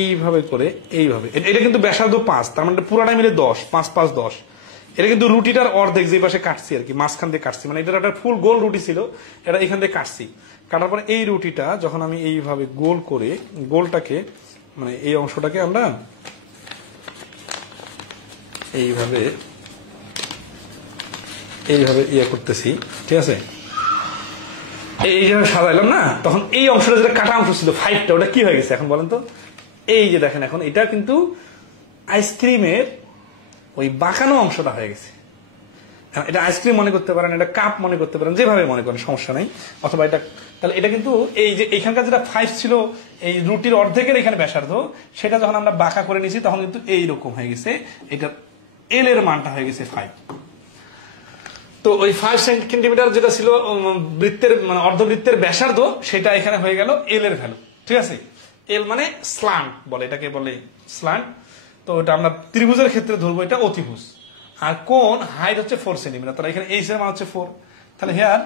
এইভাবে করে এইভাবে, এটা কিন্তু ব্যাসার্ধ 5, তার মানে পুরাটাই মিলে 10, 5 5 10। এটা কিন্তু রুটিটার অর্ধেক, যে পাশে কাটছি আর কি, মাঝখান দিয়ে কাটছি, মানে এটা একটা ফুল গোল রুটি ছিল, এটা এখান থেকে কাটছি। কাটার পরে এই রুটিটা যখন আমি এইভাবে গোল করে, গোলটাকে মানে এই অংশটাকে আমরা এইভাবে এইভাবে ইয়ে করতেছি, ঠিক আছে, এইভাবে সাজাইলাম না, তখন এই অংশটা যেটা কাটা অংশ ছিল 5টা, ওটা কি হয়ে গেছে এখন বলেন তো? এই যে দেখেন এখন এটা কিন্তু আইসক্রিমের ওই বাঁকানো অংশটা হয়ে গেছে। এটা আইসক্রিম মনে করতে পারেন, এটা কাপ মনে করতে পারেন, যেভাবে মনে করেন সমস্যা নেই। অথবা এটা, তাহলে এটা কিন্তু এই যে এখানকার যেটা 5 ছিল, এই রুটির অর্ধেকের এখানে ব্যাসার্ধ, সেটা যখন আমরা বাঁকা করে নিয়েছি তখন কিন্তু এইরকম হয়ে গেছে, এটা এল এর মানটা হয়ে গেছে 5। তো ওই 5 সেন্টিমিটার যেটা ছিল বৃত্তের মানে অর্ধবৃত্তের ব্যাসার্ধ, সেটা এখানে হয়ে গেল এল এর ভ্যালু, ঠিক আছে। এল মানে স্ল্যান্ট বলে, এটাকে বলে স্ল্যান্ট। তো এটা আমরা ত্রিভুজের ক্ষেত্রে ধরবো এটা অতিভুজ। আর কোণ হাইট হচ্ছে 4 সেন্টিমিটার, তাহলে এখানে এইচ এর মান হচ্ছে 4, তাহলে here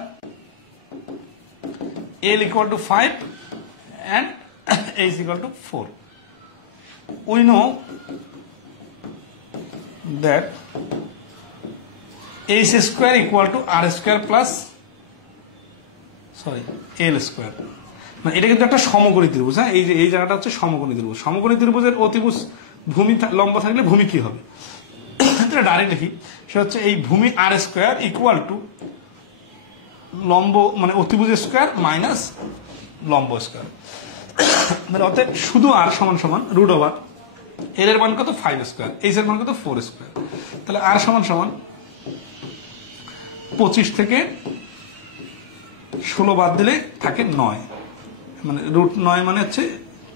L equal to 5 and h equal to 4. We know that h square equal to r square plus l square. মানে এটা কিন্তু একটা সমকোণী ত্রিভুজ। হ্যাঁ, এই যে এই জায়গাটা হচ্ছে সমকোণী ত্রিভুজ। সমকোণী ত্রিভুজের অতিভুজ ভূমি লম্ব থাকলে ভূমি কি হবে, এটা ডাইরেক্ট লিখি, সেটা হচ্ছে এই ভূমি আর স্কোয়ার ইকুয়াল টু লম্ব মানে অতিভুজ স্কোয়ার মাইনাস লম্ব স্কোয়ার। মানে অর্থাৎ শুধু আর সমান সমান রুট ওভার এল এর মান কত 5 স্কোয়ার, এইচ এর মান কত 4 স্কোয়ার। তাহলে আর সমান সমান 25 থেকে 16 বাদ দিলে থাকে 9, মানে রুট 9 মানে হচ্ছে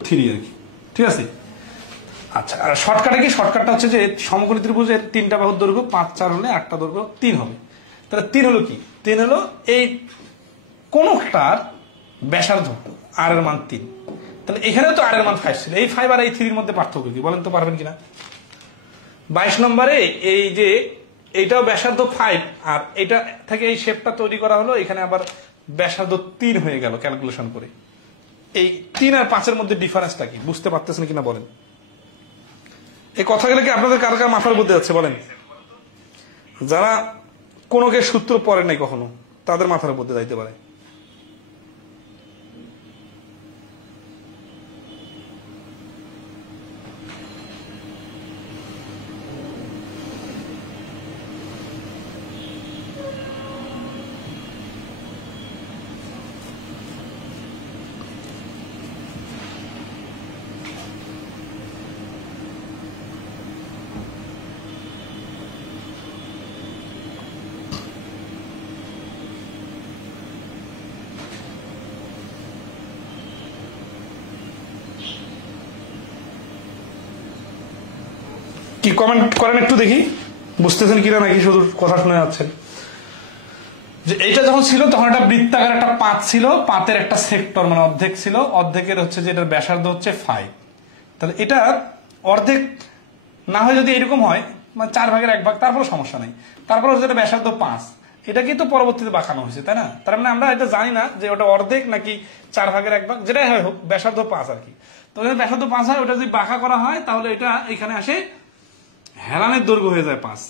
3 আর কি, ঠিক আছে। আচ্ছা, আর শর্টকাটে কি, শর্টকাটটা হচ্ছে যে সমকোণী ত্রিভুজের 3টা বাহুর দৈর্ঘ্য 5 4 হলে 8টা দৈর্ঘ্য 3 হবে। তাহলে 3 হলো কি, 3 হলো এই কোণটার ব্যাসার্ধ, আর এর মান 3। তাহলে এখানেও তো আর এর মান 5 ছিল, এই 5 আর এই 3 এর মধ্যে পার্থক্য কি বলেন তো, পারবেন কিনা? 22 নম্বরে এই যে এইটাও ব্যাসার্ধ 5, আর এটা থেকে এই শেপটা তৈরি করা হলো, এখানে আবার ব্যাসার্ধ 3 হয়ে গেল ক্যালকুলেশন করে। এই 3 আর 5 এর মধ্যে ডিফারেন্সটা কি বুঝতে পারতেছেন কিনা বলেন? এই কথাগুলো কি আপনাদের কার কার মাথার মধ্যে যাচ্ছে বলেন? যারা কোনকে সূত্র পড়ে নাই কখনো, তাদের মাথার মধ্যে যাইতে পারে। কি কমেন্ট করেন একটু দেখি, বুঝতেছেন কিনা নাকি শুধু কথা শুনে যাচ্ছেন? যে এইটা যখন ছিল তখন একটা বৃত্তাকার একটা পাত ছিল, পাতের একটা সেক্টর মানে অর্ধেক ছিল, অর্ধেকের হচ্ছে যে এটার ব্যাসার্ধ হচ্ছে 5। তাহলে এটা অর্ধেক না হয় যদি এরকম হয় মানে 4 ভাগের 1 ভাগ, তারপরে সমস্যা নাই। তারপরে হচ্ছে এটা ব্যাসার্ধ 5, এটাকে তো পরবর্তীতে বাঁকানো হয়েছে, তাই না? তার মানে আমরা এটা জানি না যে ওটা অর্ধেক নাকি 4 ভাগের 1 ভাগ, যেটাই হয় হোক ব্যাসার্ধ 5 আর কি। তো ব্যাসার্ধ 5 হয়, ওটা যদি বাঁকা করা হয় তাহলে এটা এখানে আসে হেলানের দৈর্ঘ্য হয়ে যায় 5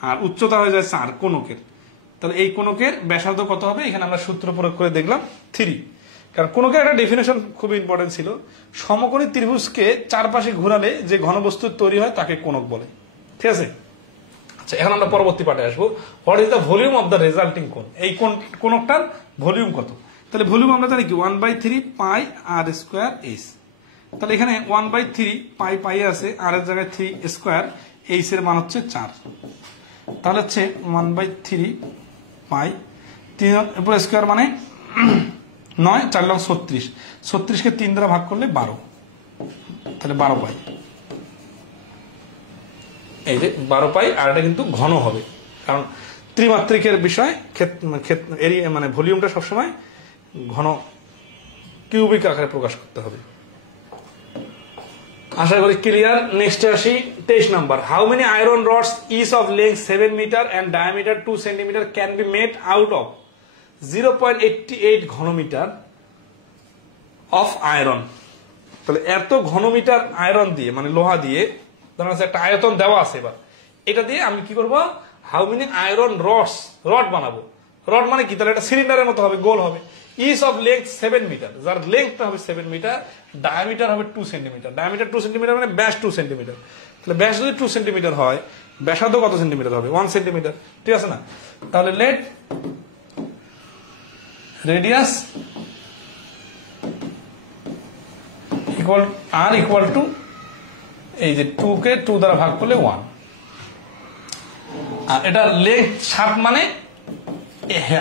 আর উচ্চতা হয়ে যায় 4 কোণকের। তাহলে এই কোণকের ব্যাসার্ধ কত হবে, এখানে আমরা সূত্র প্রয়োগ করে দেখলাম 3। কারণ কোণকের একটা ডেফিনেশন খুব ইম্পর্টেন্ট ছিল, সমকোণী ত্রিভুজকে চারপাশে ঘোরালে যে ঘনবস্তু তৈরি হয় তাকে কোণক বলে, ঠিক আছে। আচ্ছা, এখন আমরা পরবর্তী পার্টে আসবো, what is the volume of the resulting কোণ। এই কোণকটার ভলিউম কত? তাহলে ভলিউম আমরা জানি কি 1/3 পাই আর স্কোয়ার এইচ। তাহলে এখানে 1/3 পাই পাই আছে, আর এর জায়গায় 3 স্কোয়ার, এইচ এর মান হচ্ছে 4। তাহলে হচ্ছে 1/3 পাই 3 স্কোয়ার মানে 9, 4 লং 36, 36কে 3 দ্বারা ভাগ করলে 12, তাহলে 12 পাই। এই যে 12 পাই, আর এটা কিন্তু ঘন হবে, কারণ ত্রিমাত্রিকের বিষয় এরিয়া মানে ভলিউমটা সবসময় ঘন কিউবিক আকারে প্রকাশ করতে হবে। আশা করি ক্লিয়ার। নেক্সটে আসি 23 number. How many iron rods each of length 7 metre and diameter 2 centimetre can be made out of 0.88 ঘনমিটার অফ আয়রন। তাহলে এত ঘনমিটার আয়রন দিয়ে মানে লোহা দিয়ে ধরুন একটা আয়তন দেওয়া আছে, এবার এটা দিয়ে আমি কি করব, হাউ মেনি আয়রন রড বানাবো। রড মানে কি, তাহলে এটা সিলিন্ডারের মতো হবে, গোল হবে। ইচ অফ লেন্থ 7 মিটার, যার লেন্থটা হবে 7 মিটার, ডায়ামিটার হবে 2 সেন্টিমিটার। ডায়ামিটার 2 সেন্টিমিটার মানে ব্যাস 2 সেন্টিমিটার। তাহলে ব্যাস যদি 2 সেন্টিমিটার হয়, ব্যাসার্ধ কত সেন্টিমিটার হবে? 1 সেন্টিমিটার, ঠিক আছে না? তাহলে let radius equal r equal to এই যে 2 কে 2 দ্বারা ভাগ করলে 1, আর এটা লেন্থ 7 মানে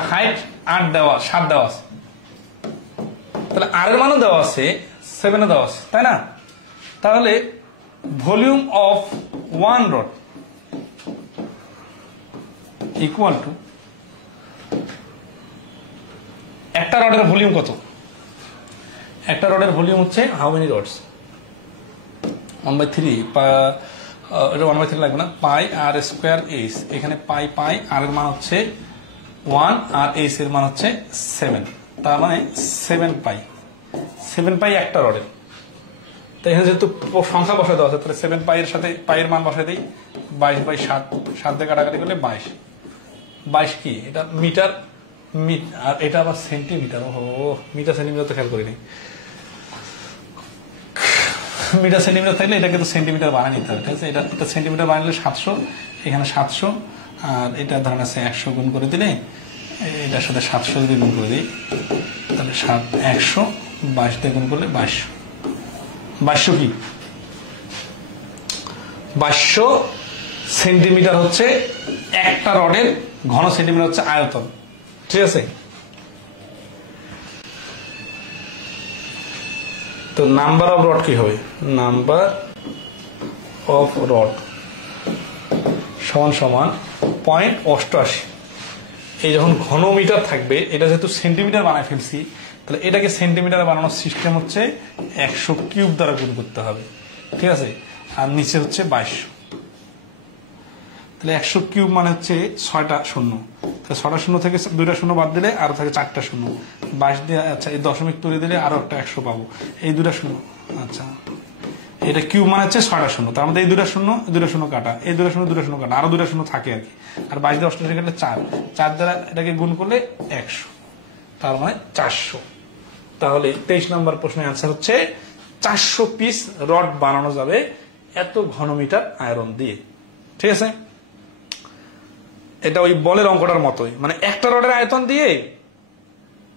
হাইট 8 দেওয়া 7 দেওয়া আছে, তাহলে আর এর মানও দেওয়া আছে, 7 এ দেওয়া আছে, তাই না? তাহলে volume of 1 rod equal two একটা রডের ভলিউম কত? একটা রডের ভলিউম হচ্ছে হাউ মেনি রডস 1/3, এটা 1/3 লাগবে না, পাই আর স্কোয়ার এইচ। এখানে পাই আর এর মান হচ্ছে 1 আর এইচ এর মান হচ্ছে 7, তার মানে 7 পাই একটা রডের। তো এখানে যেহেতু সংখ্যা বসাতে দেওয়া আছে, তাহলে 7 পাইয়ের সাথে পাইয়ের মান বসাই দিই, 22/7 দিয়ে কাটাকাটি করলে 22 কি এটা মিটার, আর এটা আবার সেন্টিমিটার। ও মিটার সেন্টিমিটার তো খেয়াল করিনি। মিটার সেন্টিমিটার থাকলে এটাকে তো সেন্টিমিটার বানিয়ে নিতে হবে, ঠিক আছে? এটা সেন্টিমিটার বানালে 700, এখানে 700, আর এটা ধরেন আছে 100 গুণ করে দিলে, এটার সাথে 700 যদি গুণ করে দিই তাহলে 100, 22 দিয়ে গুণ করলে 2200 কি 2200 সেন্টিমিটার হচ্ছে একটা রডের ঘন, সেন্টিমিটার হচ্ছে আয়তন, ঠিক আছে? তো নাম্বার অফ রড কি হবে? নাম্বার অফ রড সমান 0.88। এই যখন ঘনমিটার থাকবে, এটা যেহেতু সেন্টিমিটার বানায় ফেলছি, তাহলে এটাকে সেন্টিমিটার বানানোর সিস্টেম হচ্ছে 100 কিউব দ্বারা গুণ করতে হবে, ঠিক আছে? আর নিচে হচ্ছে 2200, তাহলে 100 কিউব মানে হচ্ছে 6টা শূন্য, তাহলে 6টা শূন্য থেকে 2টা শূন্য বাদ দিলে আরো থাকে 4টা শূন্য, 22 দিয়ে আচ্ছা এই দশমিক তুলে দিলে আরো একটা 100 পাবো, এই 2টা শূন্য, আচ্ছা এটা কিউব মানে হচ্ছে 6টা শূন্য, তার মধ্যে এই 2টা শূন্য কাটা, এই 2টা শূন্য কাটা, আরো 2টা শূন্য থাকে আর কি, আর 22 দিয়ে 88 কাটলে 4 দ্বারা এটাকে গুণ করলে 100, তার মানে 400। তাহলে 23 নম্বর প্রশ্নের অ্যান্সার হচ্ছে 400 পিস রড বানানো যাবে এত ঘনমিটার আয়রন দিয়ে, ঠিক আছে? এটা ওই বলের অঙ্কটার মতোই, মানে একটা রডের আয়তন দিয়ে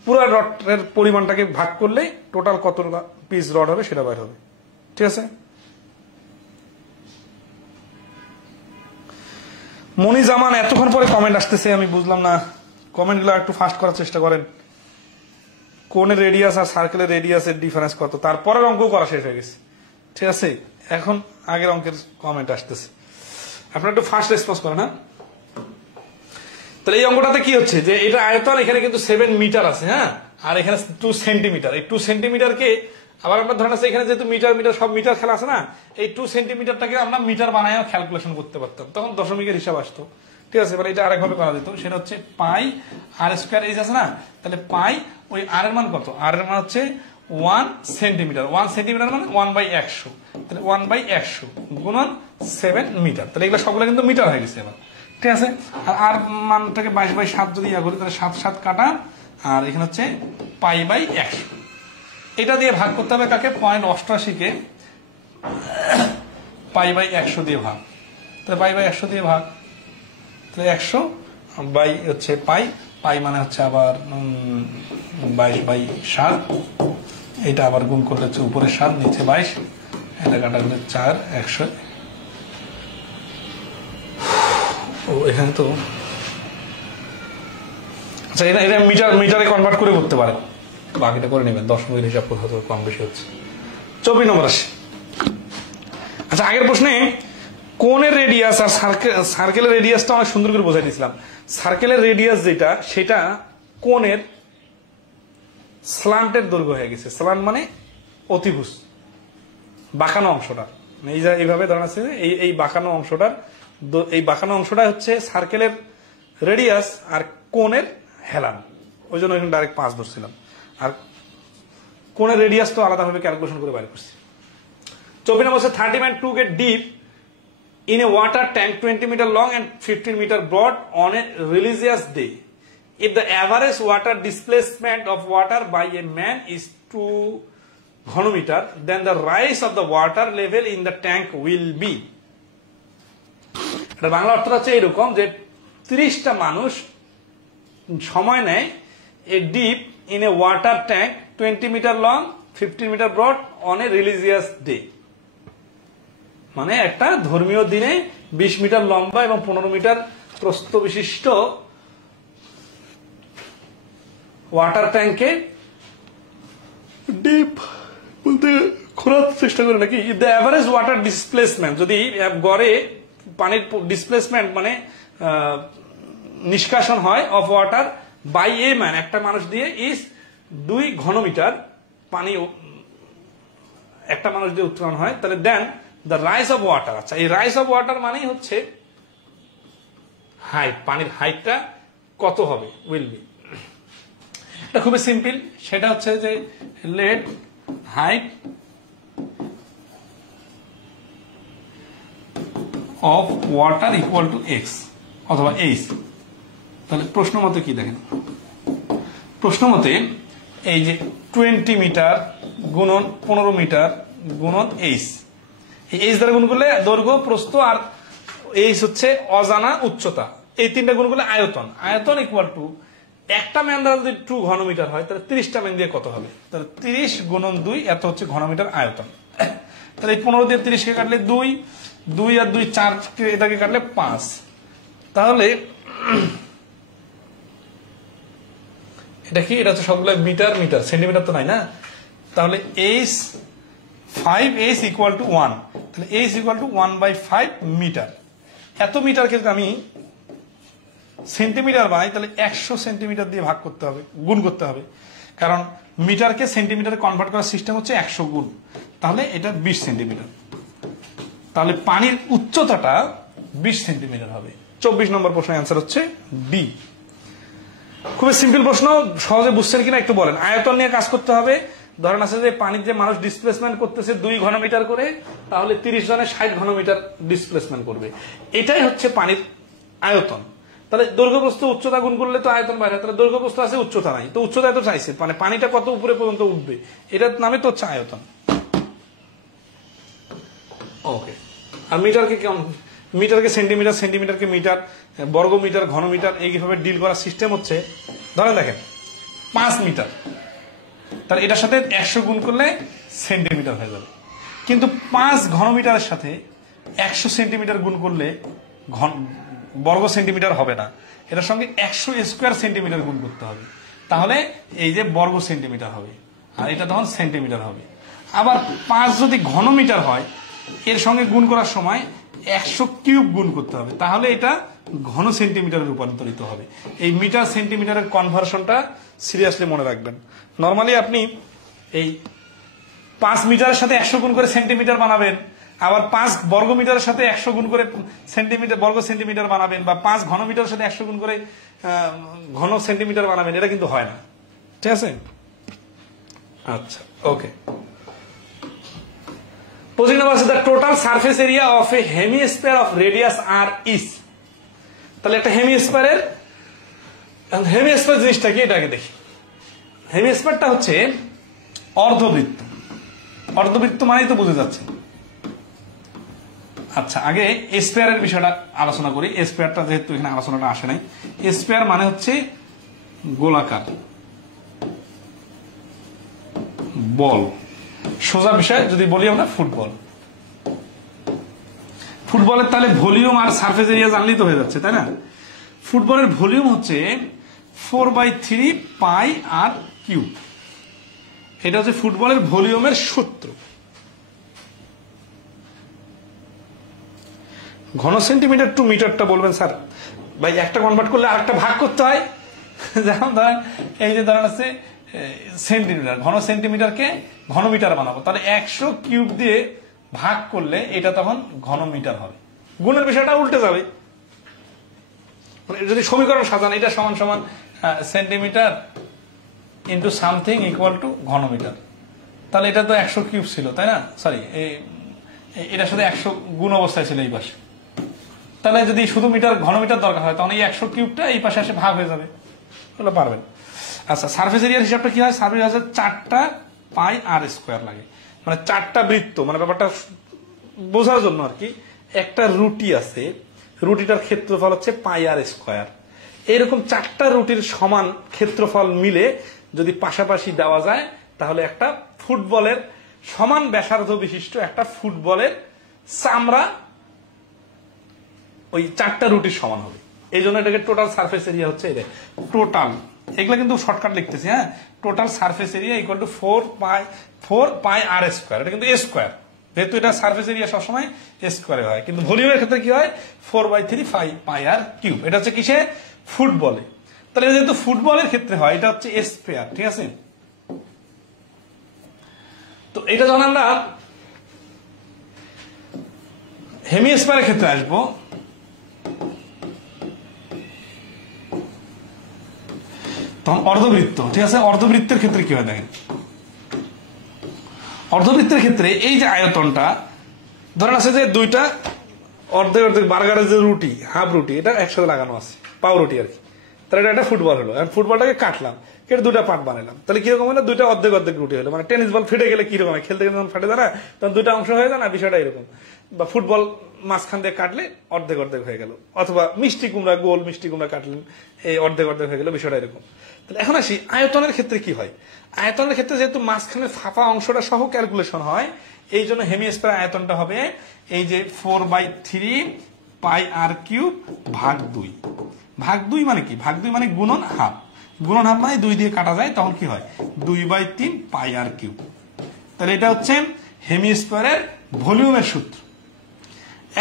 পুরো রডের পরিমাণটাকে ভাগ করলে টোটাল কত পিস রড হবে সেটা বাইর হবে, ঠিক আছে? মনিজামান এতক্ষণ পরে কমেন্ট আসতেছে, আমি বুঝলাম না, কমেন্টগুলো একটু ফাস্ট করার চেষ্টা করেন। কোণের রেডিয়াস আর সার্কেলের রেডিয়াসের ডিফারেন্স কত? তারপরের অঙ্ক করা শেষ হয়ে গেছে, ঠিক আছে? এখন আগের অঙ্কের কমেন্ট আসতেছে, আপনারা একটু ফাস্ট রেসপন্স করেন। হ্যাঁ, তাহলে এই অঙ্কটাতে কি হচ্ছে যে এটা আয়তন, এখানে কিন্তু 7 মিটার আছে, হ্যাঁ, আর এখানে 2 সেন্টিমিটার। এই 2 সেন্টিমিটারকে আবার আমরা ধরেন আছে এখানে যেহেতু মিটার সব মিটার খেলা আছে না, এই 2 সেন্টিমিটারটাকে আমরা মিটার বানায় ক্যালকুলেশন করতে পারতাম, তখন দশমিকের হিসাব আসতো, ঠিক আছে? এবার এটা আরেকভাবে করা যেত, সেটা হচ্ছে পাই আর স্কোয়ার এইচ আছে না, তাহলে পাই ওই আর এর মান কত? আর এর মান হচ্ছে 1 সেন্টিমিটার। 1 সেন্টিমিটার মানে 1/100, তাহলে 1/100 গুণন 7 মিটার। তাহলে এগুলো সবগুলো কিন্তু মিটার হয়ে গেছে এবার, ঠিক আছে? আর মানটাকে 22/7 যদি ইয়া করি, তাহলে 7 কাটা, আর এখানে হচ্ছে পাই/100। এটা দিয়ে ভাগ করতে হবে কাকে? 0.88 কে পাই/100 দিয়ে ভাগ, তাহলে পাই/100 দিয়ে ভাগ, তাহলে 100 বাই হচ্ছে পাই মানে হচ্ছে আবার 22/7, এটা আবার গুণ করলে হচ্ছে উপরে 7 নিচে 22, এটা কাটা গেলে 4, 100। ও এখানে তো আচ্ছা, এটা মিটারে কনভার্ট করে করতে পারে, বাকিটা করে নেবেন, দশমিকের হিসাব করতে হয়তো কম বেশি হচ্ছে। 24 নম্বর আসে। আচ্ছা, আগের প্রশ্নে কোণের রেডিয়াস আর সার্কেলের রেডিয়াসটা অনেক সুন্দর করে বোঝাই দিয়েছিলাম। সার্কেলের রেডিয়াস যেটা, সেটা কোণের স্ল্যান্টের দৈর্ঘ্য হয়ে গেছে। স্ল্যান্ট মানে অতিভুজ, বাঁকানো অংশটা। এই যে এইভাবে ধরেন আছে, এই বাঁকানো অংশটার, এই বাঁকানো অংশটা হচ্ছে সার্কেলের রেডিয়াস আর কোণের হেলান, ওই জন্য এখানে ডাইরেক্ট 5 ধরছিলাম। আর কোণের রেডিয়াস তো আলাদাভাবে ক্যালকুলেশন করে বাইর করছি। 24 নম্বর হচ্ছে 30 men to get deep in a water tank 20 meter long and 15 meter broad on a religious day. If the average water displacement of water by a man is 2 ঘনমিটার, then the rise of the water level in the tank will be. এটা বাংলা অর্থটা হচ্ছে এরকম যে 30টা মানুষ সময় নেয় a deep in a water tank 20 meter long 15 meter broad on a religious day, মানে একটা ধর্মীয় দিনে 20 মিটার লম্বা এবং 15 মিটার প্রস্থ বিশিষ্ট ওয়াটার ট্যাঙ্কে ডিপ বলতে খোঁড়ার চেষ্টা করে নাকি। দ্য অ্যাভারেজ ওয়াটার ডিসপ্লেসমেন্ট, যদি গড়ে পানির ডিসপ্লেসমেন্ট মানে নিষ্কাশন হয় of water by a man, একটা মানুষ দিয়ে, ইজ 2 ঘনমিটার পানি একটা মানুষ দিয়ে উত্তোলন হয়, তাহলে দেন দ্য রাইজ অফ ওয়াটার। আচ্ছা, এই রাইজ অফ ওয়াটার মানেই হচ্ছে হাইট, পানির হাইটটা কত হবে, উইল বি। এটা খুবই সিম্পল, সেটা হচ্ছে যে let height of water equal to x অথবা এইচ। তাহলে প্রশ্ন মতে কি দেখেন, প্রশ্ন মতে এই যে 20 মিটার গুণন 15 মিটার গুণন এইচ, এই এইচ দ্বারা গুণ করলে দৈর্ঘ্য, প্রস্থ আর এইচ হচ্ছে অজানা উচ্চতা, এই 3টা গুণ করলে আয়তন। আয়তন ইকুয়াল টু একটা ম্যান দ্বারা যদি 2 ঘনমিটার হয় তাহলে 30টা ম্যান দিয়ে কত হবে, তাহলে 30 গুণন 2 এত হচ্ছে ঘনমিটার আয়তন। তাহলে এই 15 দিয়ে 30 কে কাটলে 2, 2 আর 2 4 এটাকে কাটলে 5, তাহলে এটা কি, এটা হচ্ছে সবগুলো মিটার, মিটার সেন্টিমিটার তো নাই না, তাহলে এইচ 5h ইকুয়াল টু 1, তাহলে h ইকুয়াল টু 1/5 মিটার। এত মিটারকে যদি আমি সেন্টিমিটার বানাই তাহলে 100 সেন্টিমিটার দিয়ে ভাগ করতে হবে, গুণ করতে হবে, কারণ মিটারকে সেন্টিমিটারে কনভার্ট করার সিস্টেম হচ্ছে 100 গুণ, তাহলে এটা 20 সেন্টিমিটার। তাহলে পানির উচ্চতাটা 20 সেন্টিমিটার হবে। 24 নম্বর প্রশ্নের অ্যান্সার হচ্ছে বি। খুবই সিম্পল প্রশ্ন, সহজে বুঝছেন কিনা একটু বলেন। আয়তন নিয়ে কাজ করতে হবে। ধরেন আছে যে পানির যে মানুষ ডিসপ্লেসমেন্ট করতেছে 2 ঘনমিটার করে, তাহলে 30 জনে 60 ঘনমিটার ডিসপ্লেসমেন্ট করবে, এটাই হচ্ছে পানির আয়তন। তাহলে দৈর্ঘ্যপ্রস্থ উচ্চতা গুণ করলে তো আয়তন বাইরে, তাহলে দৈর্ঘ্যপ্রস্থ আছে, উচ্চতা নাই, তো উচ্চতা এত চাইছে, মানে পানিটা কত উপরে পর্যন্ত উঠবে, এটার নামে তো হচ্ছে আয়তন। ওকে, আর মিটারকে কেমন, মিটারকে সেন্টিমিটার, সেন্টিমিটারকে মিটার, বর্গ মিটার, ঘনমিটার, এইভাবে ডিল করার সিস্টেম হচ্ছে, ধরেন দেখেন 5 মিটার, তাহলে এটার সাথে 100 গুণ করলে সেন্টিমিটার হয়ে যাবে, কিন্তু 5 ঘনমিটারের সাথে 100 সেন্টিমিটার গুণ করলে বর্গ সেন্টিমিটার হবে না, এটার সঙ্গে 100 স্কোয়ার সেন্টিমিটার গুণ করতে হবে, তাহলে এই যে বর্গ সেন্টিমিটার হবে, আর এটা তখন সেন্টিমিটার হবে। আবার 5 যদি ঘনমিটার হয়, এর সঙ্গে গুণ করার সময় 100 কিউব গুণ করতে হবে, তাহলে এটা ঘন সেন্টিমিটারে রূপান্তরিত হবে। এই মিটার সেন্টিমিটারের কনভার্সনটা সিরিয়াসলি মনে রাখবেন। নর্মালি আপনি এই 5 মিটারের সাথে 100 গুণ করে সেন্টিমিটার বানাবেন, আবার 5 বর্গ মিটারের সাথে 100 গুণ করে সেন্টিমিটার, বর্গ সেন্টিমিটার বানাবেন, বা 5 ঘনমিটারের সাথে 100 গুণ করে ঘন সেন্টিমিটার বানাবেন, এটা কিন্তু হয় না, ঠিক আছে? আচ্ছা, ওকে। Position number is the total surface area of a hemisphere of radius r is. তাহলে একটা হেমিস্ফিয়ারের, হেমিস্ফিয়ার জিনিসটা কি এটাকে দেখি। হেমিস্ফিয়ারটা হচ্ছে অর্ধবৃত্ত, অর্ধবৃত্ত মানেই তো বুঝে যাচ্ছে। আচ্ছা, আগে স্ফিয়ারের বিষয়টা আলোচনা করি। স্ফিয়ারটা যেহেতু এখানে আলোচনাটা আসে নাই, স্ফিয়ার মানে হচ্ছে গোলাকার বল। সোজা বিষয় যদি বলি আমরা ফুটবল, ফুটবলের তাহলে ভলিউম আর সারফেস এরিয়া জানলেই তো হয়ে যাচ্ছে, তাই না? ফুটবলের ভলিউম হচ্ছে 4/3 পাই আর কিউব, এটা হচ্ছে ফুটবলের ভলিউমের সূত্র। ঘন সেন্টিমিটার টু মিটারটা বলবেন স্যার ভাই একটা কনভার্ট করলে আরেকটা ভাগ করতে হয়, যেমন ধরেন এই যে ধরেন আছে সেন্টিমিটার, ঘন সেন্টিমিটারকে ঘনমিটার বানাবো, তাহলে 100 কিউব দিয়ে ভাগ করলে এটা তখন ঘনমিটার হবে। গুণের বিষয়টা উল্টে যাবে, যদি সমীকরণ সাজান এটা সমান সমান centimetre into something equal to ঘনমিটার, তাহলে এটা তো 100 কিউব ছিল, তাই না? সরি, এটার সাথে 100 গুণ অবস্থায় ছিল এই পাশে, তাহলে যদি শুধু মিটার ঘনমিটার দরকার হয় তখন এই 100 কিউবটা এই পাশে এসে ভাগ হয়ে যাবে, ওগুলো পারবেন। আচ্ছা, সারফেস এরিয়ার হিসাবটা কি হয়? সারফেস আছে 4টা পাই আর স্কোয়ার লাগে, মানে 4টা বৃত্ত, মানে ব্যাপারটা বোঝার জন্য আর কি। একটা রুটি আছে, রুটিটার ক্ষেত্রফল হচ্ছে পাই আর স্কোয়ার। এরকম 4টা রুটির সমান ক্ষেত্রফল মিলে যদি পাশাপাশি দেওয়া যায় তাহলে একটা ফুটবলের সমান ব্যাসার্ধ বিশিষ্ট একটা ফুটবলের চামড়া ওই 4টা রুটির সমান হবে। এই জন্য এটাকে টোটাল সারফেস এরিয়া হচ্ছে এটা টোটাল। এগুলা কিন্তু শর্টকাট লিখতেছি, হ্যাঁ। Total surface area equal to 4 pi r square. এটা কিন্তু স্কোয়ার, যেহেতু এটা সারফেস এরিয়া সবসময় স্কোয়ারে হয়, কিন্তু ভলিউমের ক্ষেত্রে কি হয়? 4/3 পাই আর কিউব। এটা হচ্ছে কিসে? ফুটবলে। তাহলে যেহেতু ফুটবলের ক্ষেত্রে হয়, এটা হচ্ছে স্পেয়ার, ঠিক আছে? তো এটা যখন আমরা হেমিস্ফিয়ারের ক্ষেত্রে আসবো, তখন অর্ধবৃত্ত, ঠিক আছে? অর্ধবৃত্তের ক্ষেত্রে কি হয় দেখেন, অর্ধবৃত্তের ক্ষেত্রে এই যে আয়তনটা ধরেন আছে যে দুইটা অর্ধেক অর্ধেক বার্গারের যে রুটি, হাফ রুটি, এটা একসাথে লাগানো আছে, পাও রুটি আর কি। তাহলে এটা একটা ফুটবল হলো। এখন ফুটবলটাকে কাটলাম, কেটে দুটা পার্ট বানালাম, তাহলে কিরকম হলো? দুইটা অর্ধেক অর্ধেক রুটি হলো। মানে টেনিস বল ফেটে গেলে কিরকম হয়, খেলতে গেলে যখন ফাটে যায় না, তখন দুটা অংশ হয়ে যায় না, বিষয়টা এরকম। বা ফুটবল মাঝখান দিয়ে কাটলে অর্ধেক অর্ধেক হয়ে গেল, অথবা মিষ্টি কুমড়া, গোল মিষ্টি কুমড়া কাটলেন, এই অর্ধেক অর্ধেক হয়ে গেল, বিষয়টা এরকম। তাহলে এখন আসি আয়তনের ক্ষেত্রে কি হয়। আয়তনের ক্ষেত্রে যেহেতু মাঝখানে ফাঁপা অংশটা সহ ক্যালকুলেশন হয়, এই জন্য হেমিস্ফিয়ার আয়তনটা হবে এই যে 4/3 পাই আর কিউব ভাগ 2। ভাগ 2 মানে কি? ভাগ 2 মানে গুণন হাফ। গুণন হাফ মানে 2 দিয়ে কাটা যায়, তখন কি হয়? 2/3 পাই আর কিউব। তাহলে এটা হচ্ছে হেমিস্ফিয়ারের ভলিউমের সূত্র।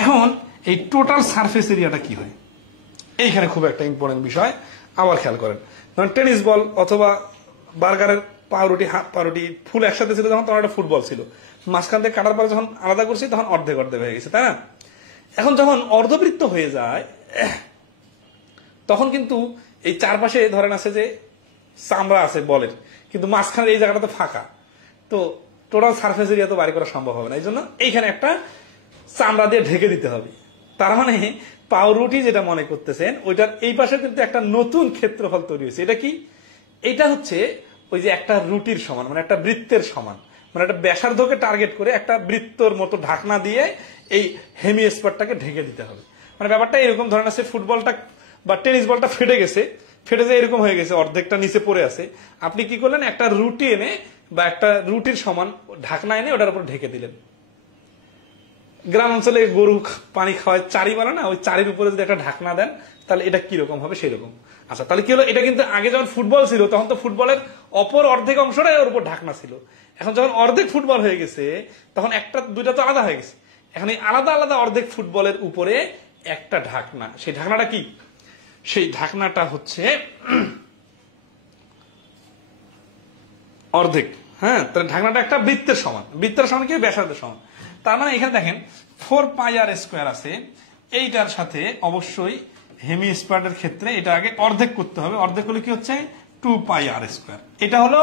এখন এই টোটাল সারফেস এরিয়াটা কি হয়, এইখানে খুব একটা ইম্পর্টেন্ট বিষয়। আবার খেয়াল করেন, ধরেন টেনিস বল অথবা বার্গারের পাউরুটি, হাফ পাউরুটি ফুল একসাথে ছিল যখন, তখন একটা ফুটবল ছিল। মাঝখান থেকে কাটার পরে যখন আলাদা করছি তখন অর্ধেক অর্ধেক হয়ে গেছে, তাই না? এখন যখন অর্ধবৃত্ত হয়ে যায় তখন কিন্তু এই চারপাশে ধরেন আছে যে চামড়া আছে বলের, কিন্তু মাঝখানে এই জায়গাটা তো ফাঁকা, তো টোটাল সারফেস এরিয়া তো বাড়ি করা সম্ভব হবে না। এই জন্য এইখানে একটা চামড়া দিয়ে ঢেকে দিতে হবে। তার মানে পাউরুটি যেটা মনে করতেছেন ওইটার এই পাশে কিন্তু একটা নতুন ক্ষেত্রফল তৈরি হয়েছে। এটা কি? এটা হচ্ছে ওই যে একটা রুটির সমান, মানে একটা বৃত্তের সমান, মানে একটা ব্যাসার্ধকে টার্গেট করে একটা বৃত্তর মতো ঢাকনা দিয়ে এই হেমিস্ফিয়ারটাকে ঢেকে দিতে হবে। মানে ব্যাপারটা এরকম, ধরেন আছে ফুটবলটা বা টেনিস বলটা ফেটে গেছে, ফেটে যায় এরকম হয়ে গেছে, অর্ধেকটা নিচে পড়ে আছে। আপনি কি করলেন? একটা রুটি এনে বা একটা রুটির সমান ঢাকনা এনে ওটার উপর ঢেকে দিলেন। গ্রাম অঞ্চলে গরু পানি খাওয়ায় চারি বলে না, ওই চারির উপরে যদি একটা ঢাকনা দেন তাহলে এটা কিরকম হবে সেরকম। আচ্ছা, তাহলে কি হলো? এটা কিন্তু আগে যখন ফুটবল ছিল তখন তো ফুটবলের অপর অর্ধেক অংশটাই ওর উপর ঢাকনা ছিল। এখন যখন অর্ধেক ফুটবল হয়ে গেছে তখন একটা দুইটা তো আলাদা হয়ে গেছে। এখন এই আলাদা আলাদা অর্ধেক ফুটবলের উপরে একটা ঢাকনা, সেই ঢাকনাটা কি? সেই ঢাকনাটা হচ্ছে অর্ধেক। হ্যাঁ, তাহলে ঢাকনাটা একটা বৃত্তের সমান। বৃত্তের সমান কি? ব্যাসার্ধের সমান। তার মানে এখানে দেখেন 4 পাই আর স্কোয়ার আছে, এইটার সাথে অবশ্যই হেমিস্ফিয়ারের ক্ষেত্রে এটা আগে অর্ধেক করতে হবে। অর্ধেক হলে কি হচ্ছে? 2 পাই আর স্কোয়ার। এটা হলো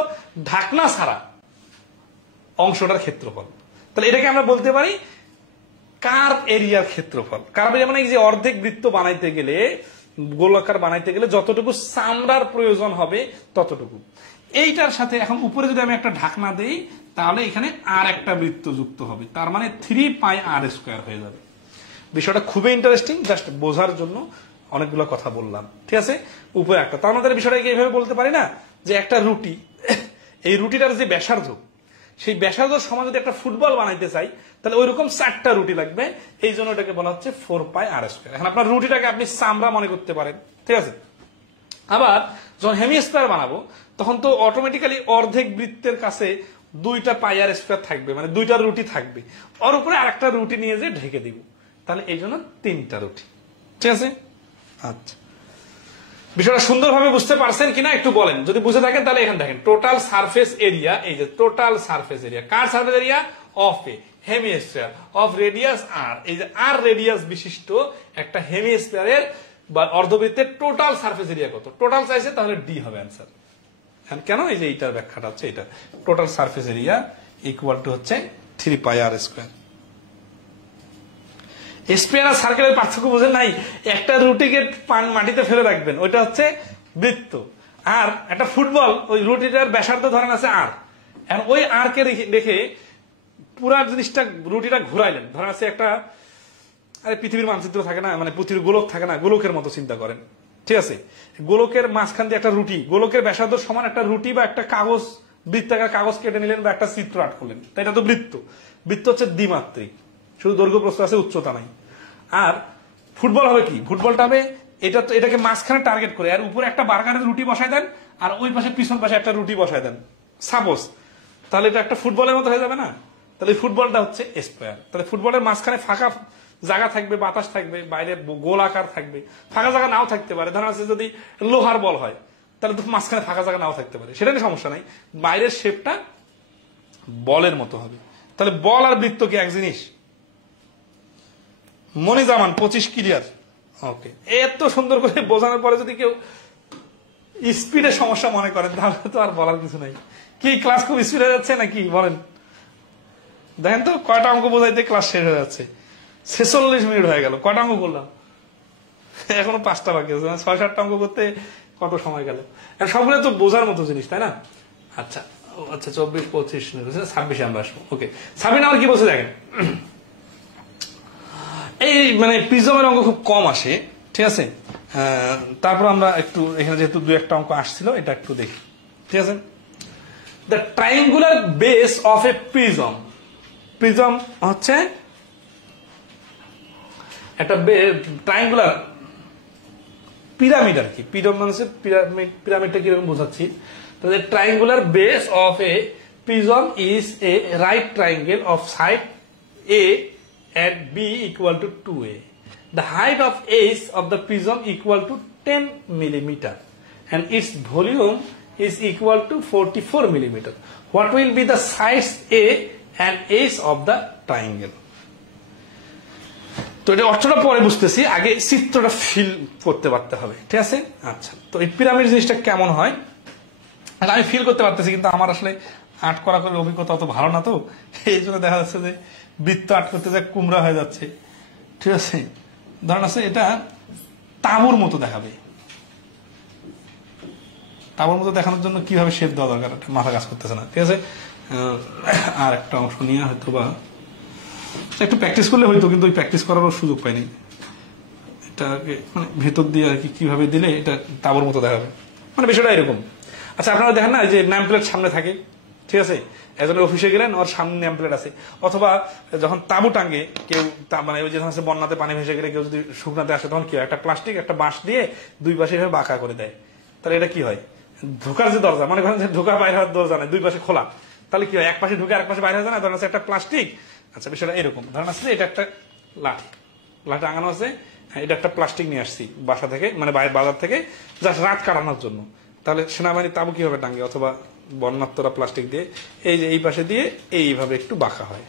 ঢাকনা ছাড়া অংশটার ক্ষেত্রফল। তাহলে এটাকে আমরা বলতে পারি কার্ভ এরিয়ার ক্ষেত্রফল। কার্ভ এরিয়া মানে এই যে অর্ধেক বৃত্ত বানাইতে গেলে, গোলাকার বানাইতে গেলে যতটুকু চামড়ার প্রয়োজন হবে ততটুকু। এইটার সাথে এখন উপরে যদি আমি একটা ঢাকনা দেই তাহলে এখানে আর একটা বৃত্ত যুক্ত হবে, তার মানে 3 পাই আর স্কোয়ার হয়ে যাবে। বিষয়টা খুবই ইন্টারেস্টিং, জাস্ট বোঝার জন্য অনেকগুলো কথা বললাম, ঠিক আছে? উপরে একটা, তার মধ্যে বিষয়টা এইভাবে বলতে পারি না যে একটা রুটি, এই রুটিটার যে ব্যাসার্ধ, সেই ব্যাসার্ধ সমান যদি একটা ফুটবল বানাইতে চাই তাহলে ওইরকম 4টা রুটি লাগবে। এই জন্য এটাকে বলা হচ্ছে 4 পাই আর স্কোয়ার। এখন আপনার রুটিটাকে আপনি চামড়া মনে করতে পারেন, ঠিক আছে? আবার যখন হেমিস্ফিয়ার বানাবো তখন তো অটোমেটিক্যালি অর্ধেক বৃত্তের কাছে 2টা পাই আর স্কোয়ার থাকবে, মানে 2টা রুটি থাকবে, ওর উপরে আরেকটা রুটি নিয়ে যে ঢেকে দিব, তাহলে এই জন্য 3টা রুটি, ঠিক আছে? আচ্ছা, বিষয়টা সুন্দরভাবে বুঝতে পারছেন কিনা একটু বলেন, যদি বুঝে থাকেন তাহলে এখানে দেখেন টোটাল সারফেস এরিয়া, এই যে টোটাল সারফেস এরিয়া, কার surface area? Of a hemisphere of radius r, এই যে আর রেডিয়াস বিশিষ্ট একটা হেমিস্ফিয়ারের বা অর্ধবৃত্তের টোটাল সারফেস এরিয়া কত? টোটাল চাইছে, তাহলে ডি হবে অ্যান্সার। কেন? এই যে এইটার ব্যাখ্যাটা হচ্ছে এটা, total surface area equal to হচ্ছে 3 পাই আর স্কয়ার। স্পেয়ার আর সার্কেলের পার্থক্য বোঝেন নাই? একটা রুটিকে মাটিতে ফেলে রাখবেন, ওইটা হচ্ছে বৃত্ত, আর একটা ফুটবল ওই রুটিটার ব্যাসার্ধ ধরেন আছে আর, এখন ওই আর কে রেখে পুরা জিনিসটা রুটিটা ঘুরাইলেন, ধরেন আছে একটা, আরে পৃথিবীর মানচিত্র থাকে না, মানে পৃথিবীর গোলক থাকে না, গোলকের মতো চিন্তা করেন, ঠিক আছে? গোলকের মাঝখান দিয়ে একটা রুটি, গোলকের ব্যাসার্ধ সমান একটা রুটি বা একটা কাগজ, বৃত্তাকার কাগজ কেটে নিলেন বা একটা চিত্র আর্ট করলেন, তাই এটা তো বৃত্ত। বৃত্ত হচ্ছে দ্বিমাত্রিক, শুধু দৈর্ঘ্য প্রস্থ আছে, উচ্চতা নাই। আর ফুটবল হবে কি? ফুটবলটা হবে এটা, তো এটাকে মাঝখানে টার্গেট করে, আর উপরে একটা বার্গারের রুটি বসায় দেন, আর ওই পাশে পিছন পাশে একটা রুটি বসায় দেন সাপোজ, তাহলে এটা একটা ফুটবলের মতো হয়ে যাবে না? তাহলে ফুটবলটা হচ্ছে স্কয়ার। তাহলে ফুটবলের মাঝখানে ফাঁকা জায়গা থাকবে, বাতাস থাকবে, বাইরে গোল আকার থাকবে, ফাঁকা জায়গা নাও থাকতে পারে। ধরেন আছে যদি লোহার বল হয়, তাহলে তো মাঝখানে ফাঁকা জায়গা নাও থাকতে পারে, সেটা নিয়ে সমস্যা নাই, বাইরের শেপটা বলের মতো হবে। তাহলে বল আর বৃত্ত কি এক জিনিস? মনিজামান 25 ক্লিয়ার। ওকে, এত সুন্দর করে বোঝানোর পরে যদি কেউ স্পিডের সমস্যা মনে করেন, তাহলে তো আর বলার কিছু নাই। কি ক্লাস খুব স্পিড হয়ে যাচ্ছে নাকি বলেন? দেখেন তো কয়টা অঙ্ক বোঝাইতে ক্লাস শেষ হয়ে যাচ্ছে, 46 মিনিট হয়ে গেল। কয়টা অঙ্ক করলাম? এখনো 5টা বাকি আছে, 6-7টা অঙ্ক করতে কত সময় গেল? সবগুলো তো বোঝার মতো জিনিস, তাই না? আচ্ছা আচ্ছা, 24-25 মিনিট, 26 আমরা আসবো। ওকে, সাবিনা আমার কি বলছে দেখেন, এই মানে প্রিজমের অঙ্ক খুব কম আসে, ঠিক আছে? তারপর আমরা একটু এখানে যেহেতু 2-1টা অঙ্ক আসছিল, এটা একটু দেখি, ঠিক আছে? The triangular base of a prism, prism হচ্ছে একটা ট্রাইঙ্গুলার পিরামিড আর কি। পিরামিড মানে পিরামিড, পিরামিডটা কিরকম বোঝাচ্ছি? তাহলে triangular base of a prism is a right triangle of side A and B equal to 2a. The height of edge of the prism equal to 10 millimeter and its volume is equal to 44 millimeter. What will be the sides A and edge of the triangle? তো এটা অর্থটা পরে বুঝতেছি, আগে চিত্রটা ফিল করতে পারতে হবে, ঠিক আছে? আচ্ছা, তো এই পিরামিড জিনিসটা কেমন হয় আমি ফিল করতে পারতেছি, কিন্তু আমার আসলে আর্ট করা করে অভিজ্ঞতা অত ভালো না, তো এই জন্য দেখা যাচ্ছে যে বৃত্ত আর্ট করতে যায় কুমড়া হয়ে যাচ্ছে, ঠিক আছে? ধরেন আছে এটা তাঁবুর মতো দেখাবে, তাঁবুর মতো দেখানোর জন্য কিভাবে শেপ দেওয়া দরকার মাথা কাজ করতেছে না, ঠিক আছে? আর একটা অংশ নিয়ে হয়তো বা একটু প্র্যাকটিস করলে হয়তো, কিন্তু ওই প্র্যাকটিস করারও সুযোগ পাইনি। এটাকে মানে ভেতর দিয়ে আর কি কিভাবে দিলে এটা তাঁবুর মতো দেখাবে, মানে বিষয়টা এরকম। আচ্ছা, আপনারা দেখেন না যে নেম প্লেট সামনে থাকে, ঠিক আছে? একজনের অফিসে গেলেন, ওর সামনে নেম প্লেট আছে, অথবা যখন তাঁবু টাঙ্গে কেউ, মানে ওই যে বন্যাতে পানি ভেসে গেলে কেউ যদি শুকনাতে আসে, তখন কি হয়? একটা প্লাস্টিক একটা বাঁশ দিয়ে দুই পাশে এভাবে বাঁকা করে দেয়, তাহলে এটা কি হয়? ঢোকার যে দরজা, মনে করেন যে ঢোকা বাইরে হওয়ার দরজা নেই, দুই পাশে খোলা, তাহলে কি হয়? এক পাশে ঢুকে আরেক পাশে বাইরে হয়ে যায় না? ধরেন একটা প্লাস্টিক, আচ্ছা বিষয়টা এরকম, ধরেন আসছে এটা একটা লাঠি, লাঠি টাঙানো আছে, এটা একটা প্লাস্টিক নিয়ে আসছি বাসা থেকে, মানে বাজার থেকে, জাস্ট রাত কাটানোর জন্য। তাহলে সেনাবাহিনী তাঁবু কিভাবে টাঙ্গে, অথবা বন্যাত্মরা প্লাস্টিক দিয়ে এই যে এই পাশে দিয়ে এইভাবে একটু বাঁকা হয়।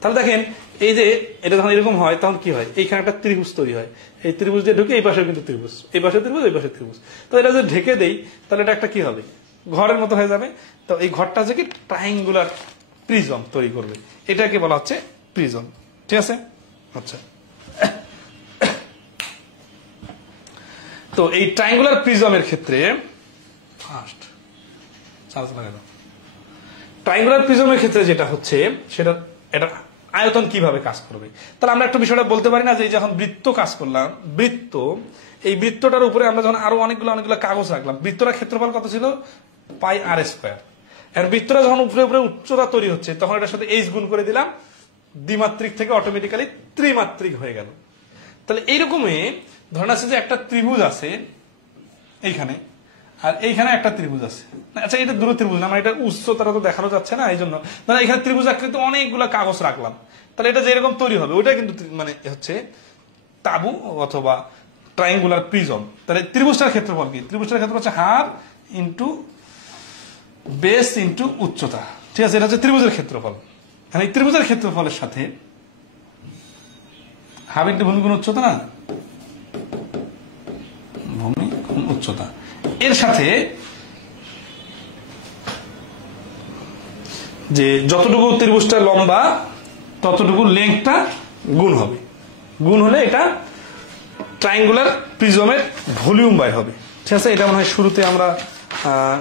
তাহলে দেখেন এই যে এটা যখন এরকম হয়, তখন কি হয়? এইখানে একটা ত্রিভুজ তৈরি হয়, এই ত্রিভুজ দিয়ে ঢুকে এই পাশে কিন্তু ত্রিভুজ, এই পাশে ত্রিভুজ, এই পাশে ত্রিভুজ। তো এটা যদি ঢেকে দেই, তাহলে এটা একটা কি হবে? ঘরের মতো হয়ে যাবে। তো এই ঘরটা হচ্ছে কি ট্রাইঙ্গুলার প্রিজম তৈরি করবে, এটাকে বলা হচ্ছে প্রিজম, ঠিক আছে? আচ্ছা, তো এই ট্রাইঙ্গুলার প্রিজমের ক্ষেত্রে ফার্স্ট ট্রাইঙ্গুলার প্রিজমের ক্ষেত্রে যেটা হচ্ছে, সেটা এটা আয়তন কিভাবে কাজ করবে। তাহলে আমরা একটা বিষয়টা বলতে পারি না, যে যখন বৃত্ত কাজ করলাম, বৃত্ত, এই বৃত্তটার উপরে আমরা যখন আরো অনেকগুলো কাগজ রাখলাম, বৃত্তটার ক্ষেত্রফল কত ছিল? পাই আর স্কয়ার। আর বৃত্তটা যখন উপরে উপরে উচ্চতা তৈরি হচ্ছে, তখন এটার সাথে এইচ গুণ করে দিলাম, দ্বিমাত্রিক থেকে অটোমেটিক্যালি ত্রিমাত্রিক হয়ে গেল। তাহলে এইরকমই ধরেন আছে যে একটা ত্রিভুজ আছে এইখানে, আর এইখানে একটা ত্রিভুজ আছে। আচ্ছা, এটা দূর ত্রিভুজ না, মানে এটা উচ্চতাটা তো দেখানো যাচ্ছে না, এই জন্য ধরেন এখানে ত্রিভুজ আকৃতি অনেকগুলো কাগজ রাখলাম, তাহলে এটা যেরকম তৈরি হবে ওইটা কিন্তু মানে হচ্ছে তাঁবু অথবা ট্রাইঙ্গুলার প্রিজম। তাহলে ত্রিভুজটার ক্ষেত্রফল কি? ত্রিভুজটার ক্ষেত্রফল হচ্ছে হাফ ইন্টু বেস ইন্টু উচ্চতা। ঠিক আছে, এটা হচ্ছে ত্রিভুজের ক্ষেত্রফল। এই ত্রিভুজের ক্ষেত্রফলের সাথে হাফ ইন্টু ভূমি গুণ উচ্চতা, না ভূমি গুণ উচ্চতা, এর সাথে যে যতটুকু ত্রিভুজটা লম্বা ততটুকু লেংথটা গুণ হবে। গুণ হলে এটা ট্রাইঙ্গুলার প্রিজমের ভলিউম বাই হবে। ঠিক আছে, এটা মনে হয় শুরুতে আমরা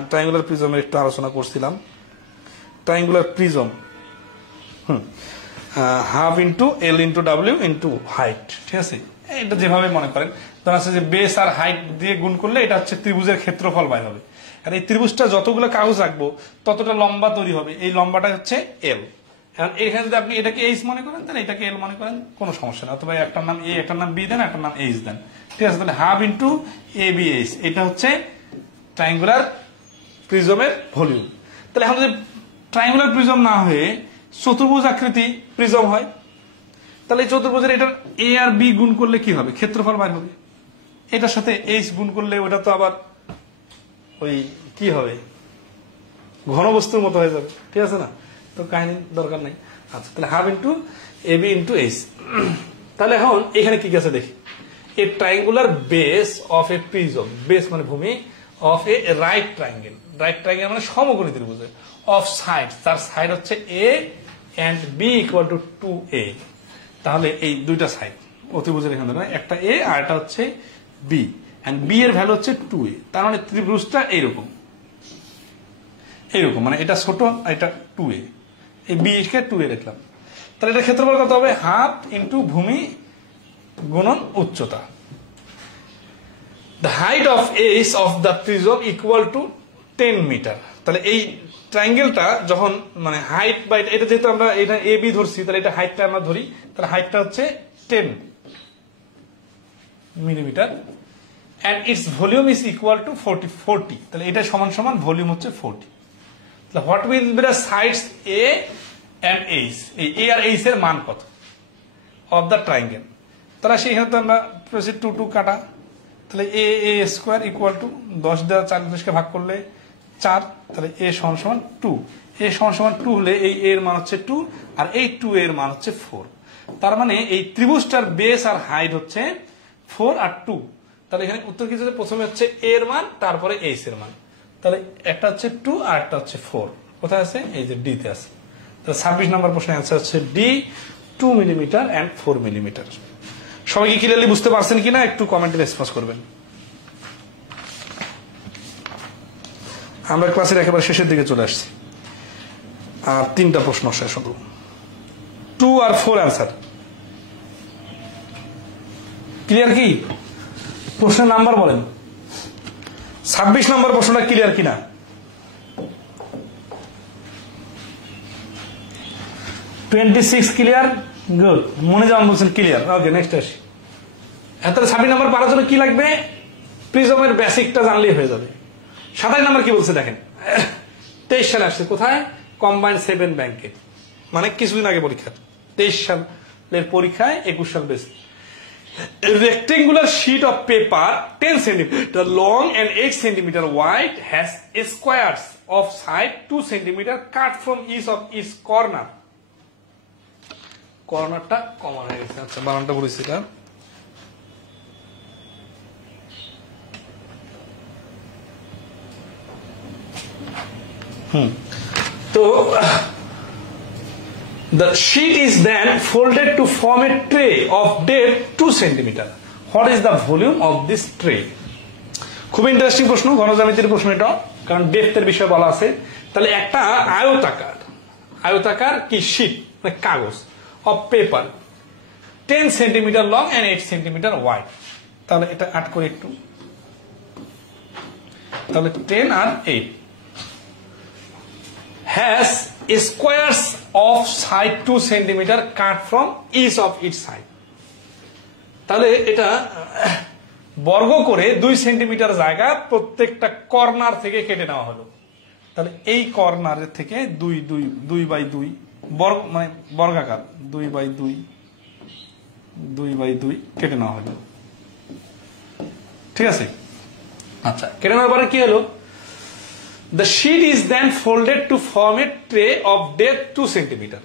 ট্রাইঙ্গুলার প্রিজমের একটু আলোচনা করছিলাম। Triangular prism half into L into W into height. ঠিক আছে, এটা যেভাবে মনে করেন, ধর আছে যে বেস আর হাইট দিয়ে গুণ করলে এটা হচ্ছে ত্রিভুজের ক্ষেত্রফল বাই হবে। আর এই ত্রিভুজটা যতগুলো কাগজ রাখবো ততটা লম্বা তৈরি হবে, এই লম্বাটা হচ্ছে এল। এখন এখানে যদি আপনি এটাকে এইচ মনে করেন তাহলে এটাকে এল মনে করেন, কোনো সমস্যা না। অথবা একটার নাম এ, একটার নাম বি দেন, একটার নাম এইচ দেন। ঠিক আছে, তাহলে half into a B H, এটা হচ্ছে ট্রাইঙ্গুলার প্রিজমের ভলিউম। তাহলে এখন যদি ট্রাইঙ্গুলার প্রিজম না হয়ে চতুর্ভুজ আকৃতি প্রিজম হয়, তাহলে এই চতুর্ভুজের এটা এ আর বি গুণ করলে কি হবে? ক্ষেত্রফল বার হবে। এটার সাথে এইচ গুণ করলে ওটা তো আবার ওই কি হবে, ঘনবস্তুর মতো হয়ে যাবে। ঠিক আছে না, তো কাহিনী দরকার নাই। আচ্ছা, তাহলে half into a b into h. তাহলে এখন এখানে কি আছে দেখি, a triangular base of a prism, base মানে ভূমি, of a right triangle, right triangle মানে সমকোণী ত্রিভুজ, অফ সাইড, তার সাইড হচ্ছে a and b equal to 2a। তাহলে এই দুইটা সাইড অতিভুজের এখানে একটা এ আর একটা হচ্ছে বি, এন্ড বি এর ভ্যালু হচ্ছে 2a। তার মানে ত্রিভুজটা এইরকম, এইরকম, মানে এটা ছোট আর এটা 2a, এই বি কে 2a লিখলাম। তাহলে এটা ক্ষেত্রফল কত হবে? হাফ ইন্টু ভূমি গুণন উচ্চতা। The height of ace of the prism equal to 10 মিটার। তাহলে এই ট্রাইঙ্গেলটা যখন মানে হাইট বা এটা যেহেতু আমরা এটা এ বি ধরছি, তাহলে এটা হাইটটা আমরা ধরি, তাহলে হাইটটা হচ্ছে 10 millimetre, and its volume is equal to 40। তাহলে এটা সমান সমান ভলিউম হচ্ছে 40। তাহলে what will be the sides a and h, এই এ আর এইচ এর মান কত অফ দ্য ট্রাইঙ্গেল? তাহলে সেখানে তো আমরা 2 কাটা, তাহলে এ এ স্কোয়ার ইকুয়াল টু 10 দেওয়া 40কে ভাগ করলে 4, তাহলে এ সমান সমান 2। এ সমান সমান 2 হলে এই এর মান হচ্ছে 2 আর এই 2 এর মান হচ্ছে 4। তার মানে এই ত্রিভুজটার বেস আর হাইট হচ্ছে 4 আর 2। তাহলে এখানে উত্তর কি হচ্ছে? প্রথমে হচ্ছে এ এর মান, তারপরে এইচ এর মান। তাহলে একটা হচ্ছে 2 আর একটা হচ্ছে 4। কোথায় আছে? এই যে ডি তে আছে। তাহলে 26 নম্বর প্রশ্নের অ্যান্সার হচ্ছে ডি, 2 মিলিমিটার এন্ড 4 মিলিমিটার। সবাই কি ক্লিয়ারলি বুঝতে পারছেন কিনা একটু কমেন্টে রেসপন্স করবেন। আমরা ক্লাসের একেবারে শেষের দিকে চলে আসছি, আর 3টা প্রশ্ন শেষ হলো। 2 আর 4 অ্যান্সার ক্লিয়ার কি? প্রশ্নের নাম্বার বলেন। 26 নম্বর প্রশ্নটা ক্লিয়ার কিনা? Clear, good. মনে যাওয়ান বলছেন ক্লিয়ার। ওকে, নেক্সট আসি। তাহলে 26 নম্বর পারার জন্য কি লাগবে? প্রিজমের বেসিকটা জানলেই হয়ে যাবে। 27 নম্বর কি বলছে দেখেন, 23 সালে আসছে কোথায়? কম্বাইন্ড 7 ব্যাংকে, মানে কিছুদিন আগে পরীক্ষা। 23 সালের পরীক্ষায় 21 সাল base. Rectangular sheet of paper 10 centimetre long and 8 centimetre wide has squares of side 2 centimetre cut from each of its corner। কর্নারটা কমন হয়ে গেছে। আচ্ছা, বানানটা বলেছি এটা। তো the sheet is then folded to form a tray of depth 2 centimeter. What is the volume of this tray? খুব ইন্টারেস্টিং প্রশ্ন, ঘনজ্যামিতির প্রশ্ন এটা, কারণ ডেপথের বিষয় বলা আছে। তাহলে একটা আয়তাকার কি শীট মানে কাগজ of paper 10 centimetre long and 8 centimetre wide. তাহলে এটা আট করে একটু, তাহলে 10 আর 8 has squares of side 2 centimetre cut from each of its side। তাহলে এটা বর্গ করে 2 সেন্টিমিটার জায়গা প্রত্যেকটা কর্নার থেকে কেটে নেওয়া হলো। তাহলে এই কর্নারের থেকে 2 বর্গ মানে বর্গাকার 2 বাই 2 কেটে নেওয়া হলো। ঠিক আছে। আচ্ছা, কেটে নেওয়ার পরে কি হলো, the sheet is then folded to form a tray of depth 2 centimetre.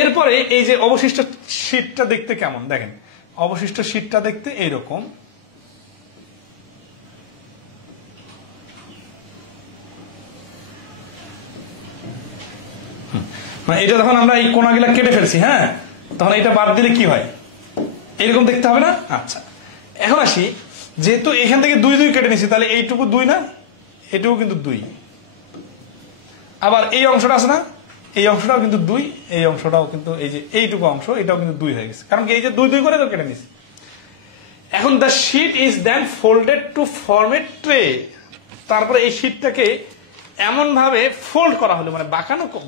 এরপরে এই যে অবশিষ্ট শিটটা দেখতে কেমন দেখেন, অবশিষ্ট শিটটা দেখতে এইরকম। মানে এটা যখন আমরা এই কোনাগুলা কেটে ফেলছি, হ্যাঁ, তখন এটা বাদ দিলে কি হয়, এরকম দেখতে হবে না। আচ্ছা, এখন আসি, যেহেতু এখান থেকে 2 2 কেটে নিছি, তাহলে এইটুকু 2 না, এটুকু কিন্তু 2। আবার এই অংশটা আছে না, এই অংশটাও কিন্তু 2, এই অংশটাও কিন্তু, এই যে এইটুকু অংশ এটাও কিন্তু 2 হয়ে গেছে, কারণ কি এই যে 2 2 করে তো কেটে নিছি। এখন the sheet is then folded to form a tray, তারপরে এই শিটটাকে এমন ভাবে ফোল্ড করা হলো, মানে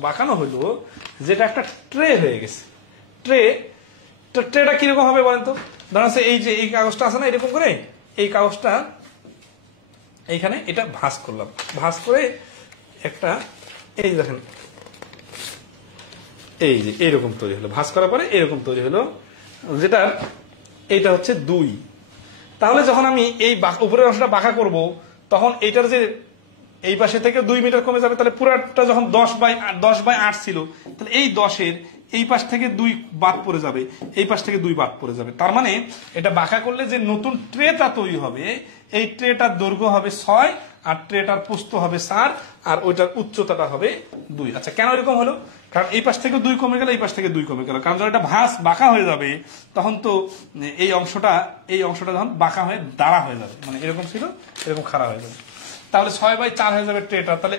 বাঁকানো হলো, যেটা একটা ট্রে হয়ে গেছে। ট্রেটা কিরকম হবে বলেন তো, ধরেন এই যে এই কাগজটা আছে না, এরকম করে এই কাগজটা এইখানে এটা ভাঁজ করলাম, ভাঁজ করে একটা এই দেখেন এই যে এইরকম তৈরি হলো, ভাঁজ করার পরে এরকম তৈরি হলো, যেটা এইটা হচ্ছে 2। তাহলে যখন আমি এই উপরের অংশটা বাঁকা করব, তখন এইটার যে এই পাশে থেকে 2 মিটার কমে যাবে, তাহলে পুরাটা যখন 10/8 ছিল, তাহলে এই 10-এর এই পাশ থেকে 2 বাদ পড়ে যাবে, এই পাশ থেকে 2 বাদ পড়ে যাবে। তার মানে এটা বাঁকা করলে যে নতুন ট্রেটা তৈরি হবে, এই ট্রেটার দৈর্ঘ্য হবে 6 আর ট্রেটার প্রস্থ হবে 4 আর ওইটার উচ্চতাটা হবে 2। আচ্ছা, কেন এরকম হলো, কারণ এই পাশ থেকে 2 কমে গেল, এই পাশ থেকে 2 কমে গেল, কারণ যখন এটা বাঁকা হয়ে যাবে, তখন তো এই অংশটা যখন বাঁকা হয়ে দাঁড়া হয়ে যাবে, মানে এরকম ছিল এরকম খাড়া হয়ে যাবে, তাহলে 6/4 হয়ে যাবে ট্রেটা। তাহলে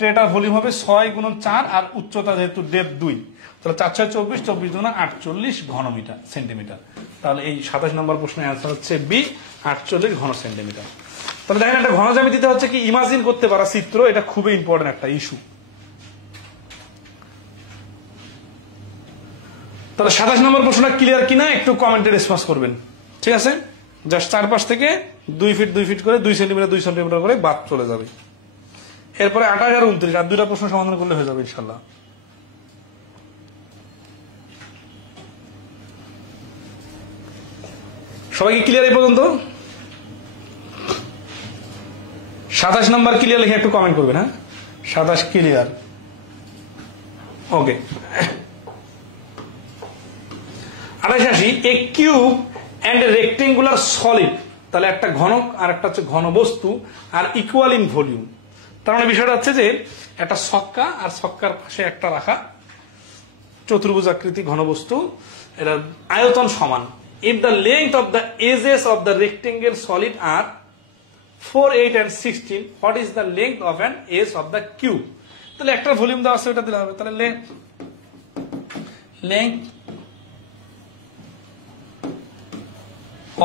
ট্রেটার ভলিউম হবে 6 × 4 আর উচ্চতা যেহেতু ডেপথ 2, তাহলে 4 6 24, 24 × 48 ঘনমিটার সেন্টিমিটার। তাহলে এই 27 নম্বর প্রশ্নের অ্যান্সার হচ্ছে বি, 48 ঘন সেন্টিমিটার। তাহলে দেখেন, একটা ঘন জ্যামিতিতে হচ্ছে কি ইমাজিন করতে পারা চিত্র, এটা খুবই ইম্পর্টেন্ট একটা ইস্যু। তাহলে 27 নম্বর প্রশ্নটা ক্লিয়ার কিনা একটু কমেন্টে রেসপন্স করবেন, ঠিক আছে। জাস্ট চারপাশ থেকে 2 ফিট 2 ফিট করে 2 সেন্টিমিটার 2 সেন্টিমিটার করে বাদ চলে যাবে। এরপরে 28 আর 29 আর 2টা প্রশ্ন সমাধান করলে হয়ে যাবে ইনশাল্লাহ। সবাই কি ক্লিয়ার এই পর্যন্ত? 27 নম্বর ক্লিয়ার লিখে একটু কমেন্ট করবেন, হ্যাঁ, 27 ক্লিয়ার, ওকে। 28 আসি, a cube and a rectangular solid, তাহলে একটা ঘনক আর একটা হচ্ছে ঘনবস্তু আর ইকুয়াল ইন ভলিউম। তার মানে বিষয়টা হচ্ছে যে একটা ছক্কা আর ছক্কার পাশে একটা রাখা চতুর্ভুজাকৃতি ঘনবস্তু, এটা আয়তন সমান। If the length of the edges of the rectangle solid are 4, 8 and 16, what is the length of an edge of the cube. তাহলে একটা ভলিউম দেওয়া আছে, ওটা দিলে হবে। তাহলে length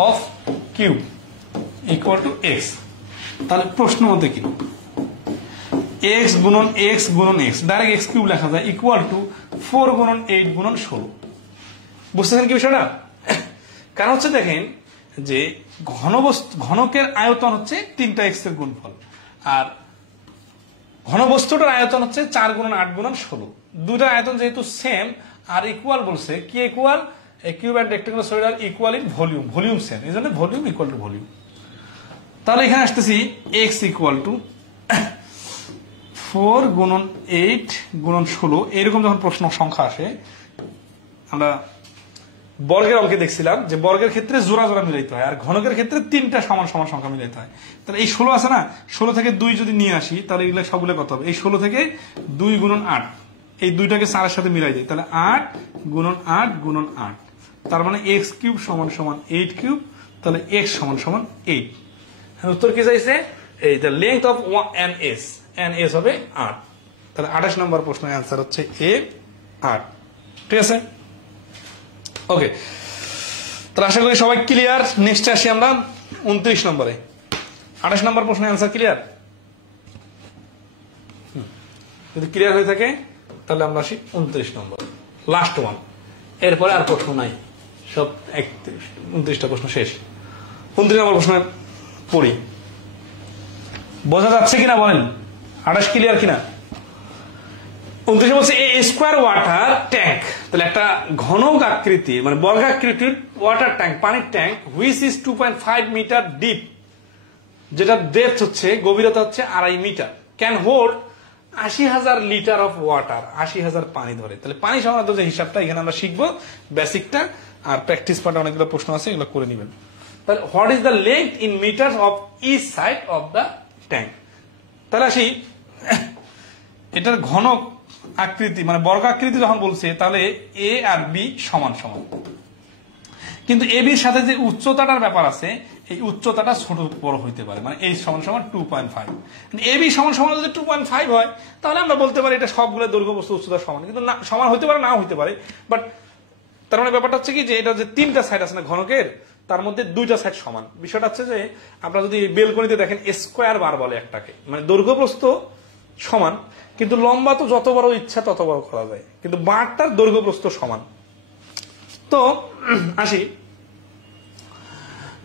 of cube equal to x. তাহলে প্রশ্ন মধ্যে কি এক্স গুণন এক্স গুণন এক্স, ডাইরেক্ট এক্স কিউব লেখা যায়, ইকুয়াল টু 4 × 8 × 16। বুঝতেছেন কি বিষয়টা? কারণ হচ্ছে দেখেন যে ঘনকের আয়তন হচ্ছে 3টা এক্স এর গুণফল, আর ঘনবস্তুটার আয়তন হচ্ছে 4 × 8 × 16। দুইটা আয়তন যেহেতু সেম আর ইকুয়াল বলছে, কি equal, a cube and rectangular solid are equal in volume same, এই জন্য ভলিউম ইকুয়াল টু ভলিউম। তাহলে এখানে আসতেছি x ইকুয়াল টু 4 × 8 × 16। এরকম যখন প্রশ্ন সংখ্যা আসে, আমরা বর্গের অঙ্কে দেখছিলাম যে বর্গের ক্ষেত্রে জোড়া জোড়া মিলাইতে হয়, আর ঘনকের ক্ষেত্রে 3টা সমান সমান সংখ্যা মিলাইতে হয়। তাহলে এই 16 আছে না, 16 থেকে 2 যদি নিয়ে আসি, তাহলে এগুলো সবগুলো কত হবে, এই 16 থেকে 2 × 8, এই 2টাকে 4 এর সাথে মিলাই দিই, তাহলে 8 × 8 × 8, তার মানে x কিউব সমান সমান 8 কিউব, তাহলে x সমান সমান 8। উত্তর কি চাইছে, এই the length of an s হবে 8। তাহলে 28 নম্বর প্রশ্নের অ্যান্সার হচ্ছে এ, 8। ঠিক আছে, ওকে। তাহলে আশা করি সবাই ক্লিয়ার। নেক্সট আসি আমরা 29 নম্বরে। 28 নম্বর প্রশ্নের অ্যান্সার ক্লিয়ার? যদি ক্লিয়ার হয়ে থাকে তাহলে আমরা আসি 29 নম্বর, লাস্ট ওয়ান। এরপরে আর প্রশ্ন নাই, সব 29টা প্রশ্ন শেষ। 29 নম্বর প্রশ্ন পড়ি, বোঝা যাচ্ছে কিনা বলেন, 28 ক্লিয়ার কিনা? 29 বলছে এ স্কোয়ার ওয়াটার ট্যাঙ্ক, তাহলে একটা ঘনক আকৃতির মানে বর্গাকৃতির ওয়াটার ট্যাঙ্ক, পানির tank, which is 2.5 metre deep, যেটা ডেপথ হচ্ছে, গভীরতা হচ্ছে 2.5 metre, can hold 80,000 litre of water, 80,000 পানি ধরে। তাহলে পানি সংক্রান্ত যে হিসাবটা এখানে আমরা শিখবো বেসিকটা, আর প্র্যাকটিস পার্টে অনেকগুলো প্রশ্ন আছে, এগুলো করে নেবেন। তাহলে what is the length in metre of each side of the tank. তাহলে আসি এটার ঘন আকৃতি মানে বর্গাকৃতি যখন বলছে, তাহলে এ আর বি সমান সমান, কিন্তু এ বির সাথে যে উচ্চতাটার ব্যাপার আছে, এই উচ্চতাটা ছোট বড় হইতে পারে, মানে এই সমান সমান 2.5, এ বি সমান সমান যদি 2.5 হয়, তাহলে আমরা বলতে পারি এটা সবগুলো দৈর্ঘ্য বস্তু উচ্চতা সমান, কিন্তু না, সমান হতে পারে নাও হতে পারে। বাট তার মানে ব্যাপারটা হচ্ছে কি, যে এটা যে 3টা সাইড আছে না ঘনকের, তার মধ্যে 2টা সাইড সমান। বিষয়টা হচ্ছে যে আপনারা যদি বেলকনিতে দেখেন স্কোয়ার বার বলে একটাকে, মানে দৈর্ঘ্য প্রস্থ সমান, কিন্তু লম্বা তো যত বড় ইচ্ছা তত বড় করা যায়, কিন্তু বারটার দৈর্ঘ্য প্রস্থ সমান। তো আসি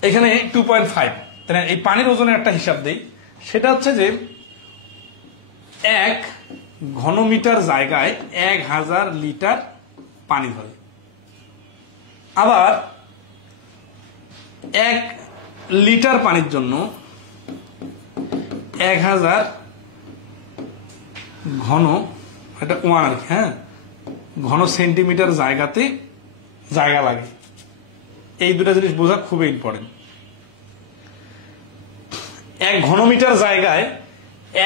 এখানে 2.5, তাহলে এই পানির ওজনের একটা হিসাব দেই, সেটা হচ্ছে যে 1 ঘনমিটার জায়গায় 1000 লিটার পানি ধরে। আবার 1 লিটার পানির জন্য 1000 ঘন, এটা 1 আর কি, হ্যাঁ, ঘন সেন্টিমিটার জায়গা লাগে। এই দুটা জিনিস বোঝা খুবই ইম্পর্টেন্ট। 1 ঘনমিটার জায়গায়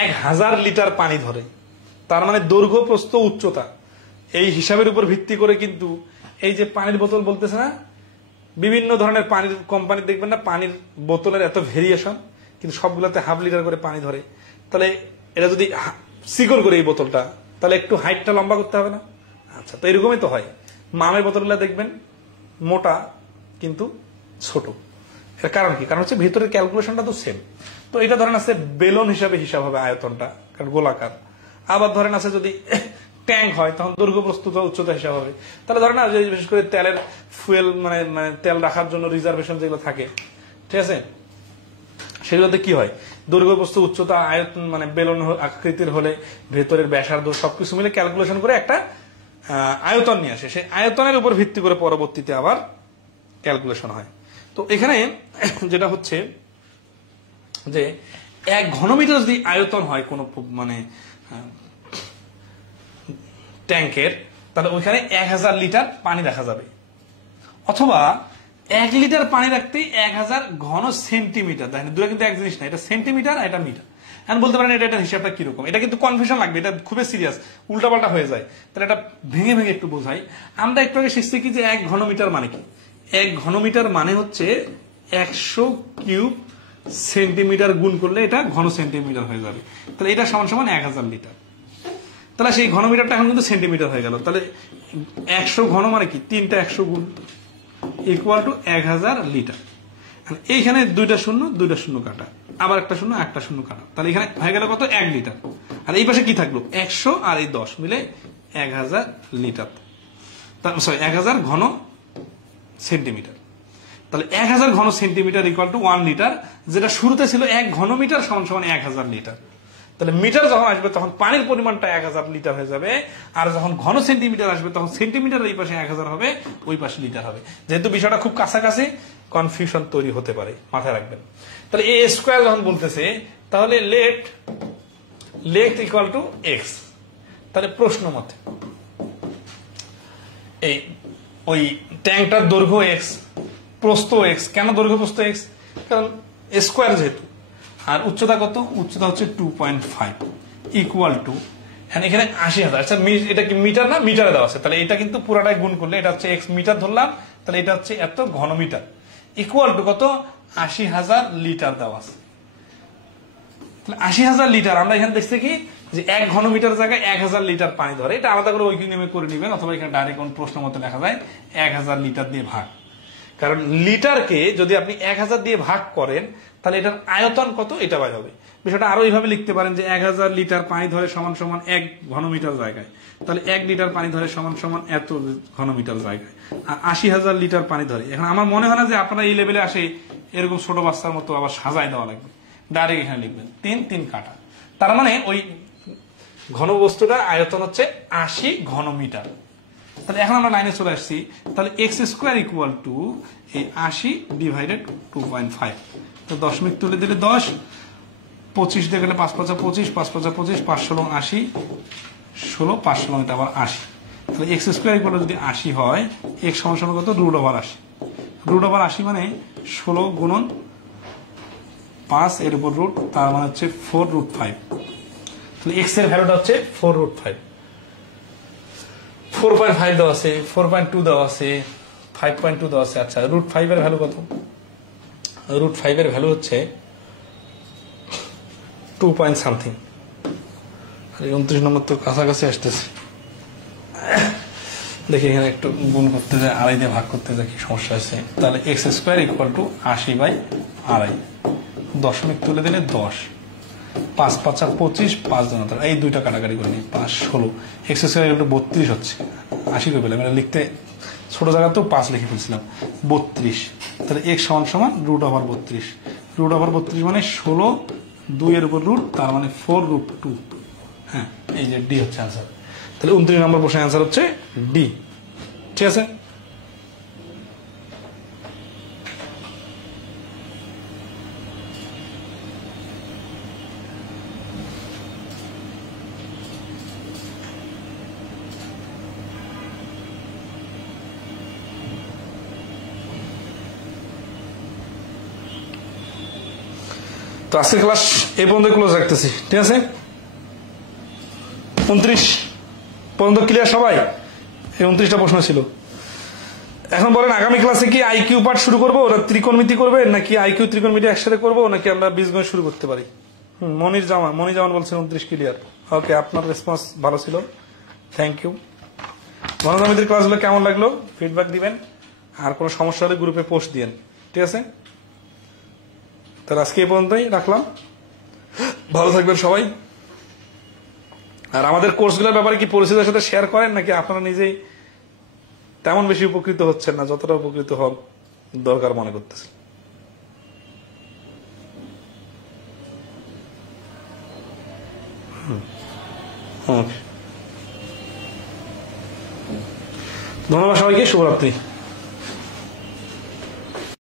1000 লিটার পানি ধরে, তার মানে দৈর্ঘ্য প্রস্থ উচ্চতা এই হিসাবের উপর ভিত্তি করে কিন্তু এই যে পানির বোতল বলতেছে না, বিভিন্ন ধরনের পানির কোম্পানি দেখবেন না, পানির বোতলের এত ভেরিয়েশন, কিন্তু সবগুলোতে হাফ লিটার করে পানি ধরে। তাহলে এটা যদি সিকল করে এই বোতলটা, তাহলে একটু হাইটটা লম্বা করতে হবে না? আচ্ছা, তো এরকমই তো হয়। মামের বোতলগুলো দেখবেন মোটা কিন্তু ছোট, এর কারণ কি? কারণ হচ্ছে ভিতরের ক্যালকুলেশনটা তো সেম। তো এটা ধরেন আছে বেলুন হিসাবে হিসাব হবে আয়তনটা, কারণ গোলাকার। আবার ধরেন আছে যদি ট্যাঙ্ক হয়, তখন দৈর্ঘ্য প্রস্তুত উচ্চতা হিসাব হবে। তাহলে ধরেন না, যে বিশেষ করে তেলের ফুয়েল মানে তেল রাখার জন্য রিজার্ভেশন যেগুলো থাকে, ঠিক আছে, সেগুলোতে কি হয়, দৈর্ঘ্য প্রস্থ উচ্চতা আয়তন মানে বেলুন আকৃতির হলে ভেতরের ব্যাসার্ধ সবকিছু মিলে ক্যালকুলেশন করে একটা আয়তন নিয়ে আসে, সেই আয়তনের উপর ভিত্তি করে পরবর্তীতে আবার ক্যালকুলেশন হয়। তো এখানে যেটা হচ্ছে যে 1 ঘনমিটার যদি আয়তন হয় কোন মানে ট্যাঙ্কের, তাহলে ওইখানে 1000 লিটার পানি রাখা যাবে, অথবা 1 লিটার পানি রাখতে 1000 ঘন সেন্টিমিটার। দেখেন দুটো কিন্তু এক জিনিস না, এটা সেন্টিমিটার আর এটা মিটার। এখন বলতে পারেন এটা হিসাবটা কিরকম, এটা কিন্তু কনফিউশন লাগবে, এটা খুবই সিরিয়াস, উল্টাপাল্টা হয়ে যায়। তাহলে এটা ভেঙে ভেঙে একটু বোঝাই। আমরা একটু আগে শিখছি কি যে 1 ঘনমিটার মানে কি, 1 ঘনমিটার মানে হচ্ছে 100 কিউব সেন্টিমিটার গুণ করলে এটা ঘন সেন্টিমিটার হয়ে যাবে। তাহলে এটা সমান সমান 1000 লিটার। তাহলে সেই ঘনমিটারটা এখন কিন্তু সেন্টিমিটার হয়ে গেল। তাহলে 100 ঘন মানে কি, 3টা 100 গুণ ইকুয়াল টু 1000 লিটার। এইখানে 2টা শূন্য কাটা, আবার একটা শূন্য কাটা, তাহলে এখানে হয়ে গেল কত, 1 লিটার। আর এই পাশে কি থাকলো, 100 আর এই 10 মিলে 1000 লিটার, সরি 1000 ঘন সেন্টিমিটার। তাহলে 1000 ঘন সেন্টিমিটার ইকুয়াল টু 1 লিটার, যেটা শুরুতে ছিল 1 ঘনমিটার সমান সমান 1000 লিটার। তাহলে মিটার যখন আসবে তখন পানির পরিমাণটা 1000 লিটার হয়ে যাবে, আর যখন ঘন সেন্টিমিটার আসবে তখন সেন্টিমিটার এই পাশে 1000 হবে, ওই পাশে লিটার হবে। যেহেতু বিষয়টা খুব কাছাকাছি, কনফিউশন তৈরি হতে পারে, মাথায় রাখবেন। তাহলে এ স্কোয়ার যখন বলতেছে, তাহলে লেট ইকুয়াল টু এক্স। তাহলে প্রশ্ন মতে এই ওই ট্যাঙ্কটার দৈর্ঘ্য এক্স, প্রস্থ এক্স। কেন দৈর্ঘ্য প্রস্থ এক্স? কারণ স্কোয়ার যেহেতু, আর উচ্চতা কত, উচ্চতা হচ্ছে 2.5 ইকুয়াল টু, এখানে 80,000। আচ্ছা এটা কি মিটার না, মিটারে দেওয়া আছে, তাহলে এটা কিন্তু পুরাটাই গুণ করলে এটা হচ্ছে এক্স মিটার ধরলাম, তাহলে এটা হচ্ছে এত ঘনমিটার ইকুয়াল টু কত, 80,000 লিটার দেওয়া আছে। তাহলে 80,000 লিটার, আমরা এখানে দেখছি কি যে 1 ঘনমিটার জায়গায় 1000 লিটার পানি ধরে। এটা আলাদা করে ওইখানে করে নিবেন, অথবা এখানে ডাইরেক্ট কোন প্রশ্ন মতো লেখা যায় 1000 লিটার দিয়ে ভাগ। কারণ লিটারকে যদি আপনি 1000 দিয়ে ভাগ করেন, তাহলে এটার আয়তন কত এটা বাই হবে। বিষয়টা আরো এইভাবে লিখতে পারেন যে 1000 লিটার পানি ধরে সমান সমান 1 ঘনমিটার জায়গায়, তাহলে 1 লিটার পানি ধরে সমান সমান এত ঘনমিটার জায়গায়, আর 80,000 লিটার পানি ধরে। এখন আমার মনে হয় না যে আপনারা এই লেভেলে আসে এরকম ছোট বাচ্চার মতো আবার সাজাই দেওয়া লাগবে, ডাইরেক্ট এখানে লিখবেন 3 কাটা। তার মানে ওই ঘনবস্তুটার আয়তন হচ্ছে 80 ঘনমিটার। তাহলে এখন আমরা 9 চলে আসছি, তাহলে x স্কোয়ার ইকুয়াল টু এই 80 ডিভাইডেড 2.5, তো দশমিক তুলে দিলে 10, 25 দিয়ে গেলে 5 5 25, 5 5 25, 5 16 80, 16 5 16 এটা আবার 80, তাহলে x স্কোয়ার ইকুয়াল যদি 80 হয়, x সমান সমান কত, রুট ওভার 80, রুট ওভার 80 মানে 16 গুণন 5 এর উপর রুট, তার মানে হচ্ছে 4√5, তাহলে x এর ভ্যালুটা হচ্ছে 4√5, 4.5 দেওয়া আছে, 4.2 দেওয়া আছে, 5.2 দেওয়া আছে। আচ্ছা, √5 এর ভ্যালু কত? √5 এর ভ্যালু হচ্ছে 2 পয়েন্ট সামথিং। 29 নম্বর তো কাছাকাছি আসতেছে, দেখি এখানে একটু গুণ করতে যায়, 2.5 দিয়ে ভাগ করতে যায়, কি সমস্যা আছে। তাহলে x স্কোয়ার ইকুয়াল টু 80/2.5, দশমিক তুলে দিলে 10, 5 5 25, 5 জন, এই দুইটা কাটাকাটি করে নিই, 5 16, x স্কোয়ার ইকুয়াল টু 32 হচ্ছে, 80 করে পেলাম, এটা লিখতে ছোট জায়গাতেও 5 লিখে ফেলছিলাম, 32, তাহলে x সমান সমান √32, √32 মানে 16, 2 এর উপর রুট, তার মানে 4√2, হ্যাঁ এই যে ডি হচ্ছে আনসার। তাহলে 29 নম্বর প্রশ্নের আনসার হচ্ছে ডি, ঠিক আছে। তো আজকের ক্লাস এই পর্যন্ত ক্লোজ রাখতেছি, ঠিক আছে। 29 পর্যন্ত ক্লিয়ার সবাই? এই 29টা প্রশ্ন ছিল। এখন বলেন আগামী ক্লাসে কি আইকিউ পার্ট শুরু করবো, ওরা ত্রিকোণমিতি করবে, নাকি আইকিউ ত্রিকোণমিতি একসাথে করবো, নাকি আমরা বীজগণিত শুরু করতে পারি? মনি জামান বলছেন 29 ক্লিয়ার। ওকে, আপনার রেসপন্স ভালো ছিল, থ্যাংক ইউ। গণিতের ক্লাসগুলো কেমন লাগলো ফিডব্যাক দিবেন, আর কোনো সমস্যা হলে গ্রুপে পোস্ট দিয়েন, ঠিক আছে। তাহলে আজকে এই পর্যন্তই রাখলাম, ভালো থাকবেন সবাই। আর আমাদের কোর্সগুলোর ব্যাপারে কি পরিচিতের সাথে শেয়ার করেন, নাকি আপনারা নিজেই তেমন বেশি উপকৃত হচ্ছেন না, যতটা উপকৃত হওয়ার দরকার মনে করতেছেন? ধন্যবাদ সবাইকে, শুভরাত্রি।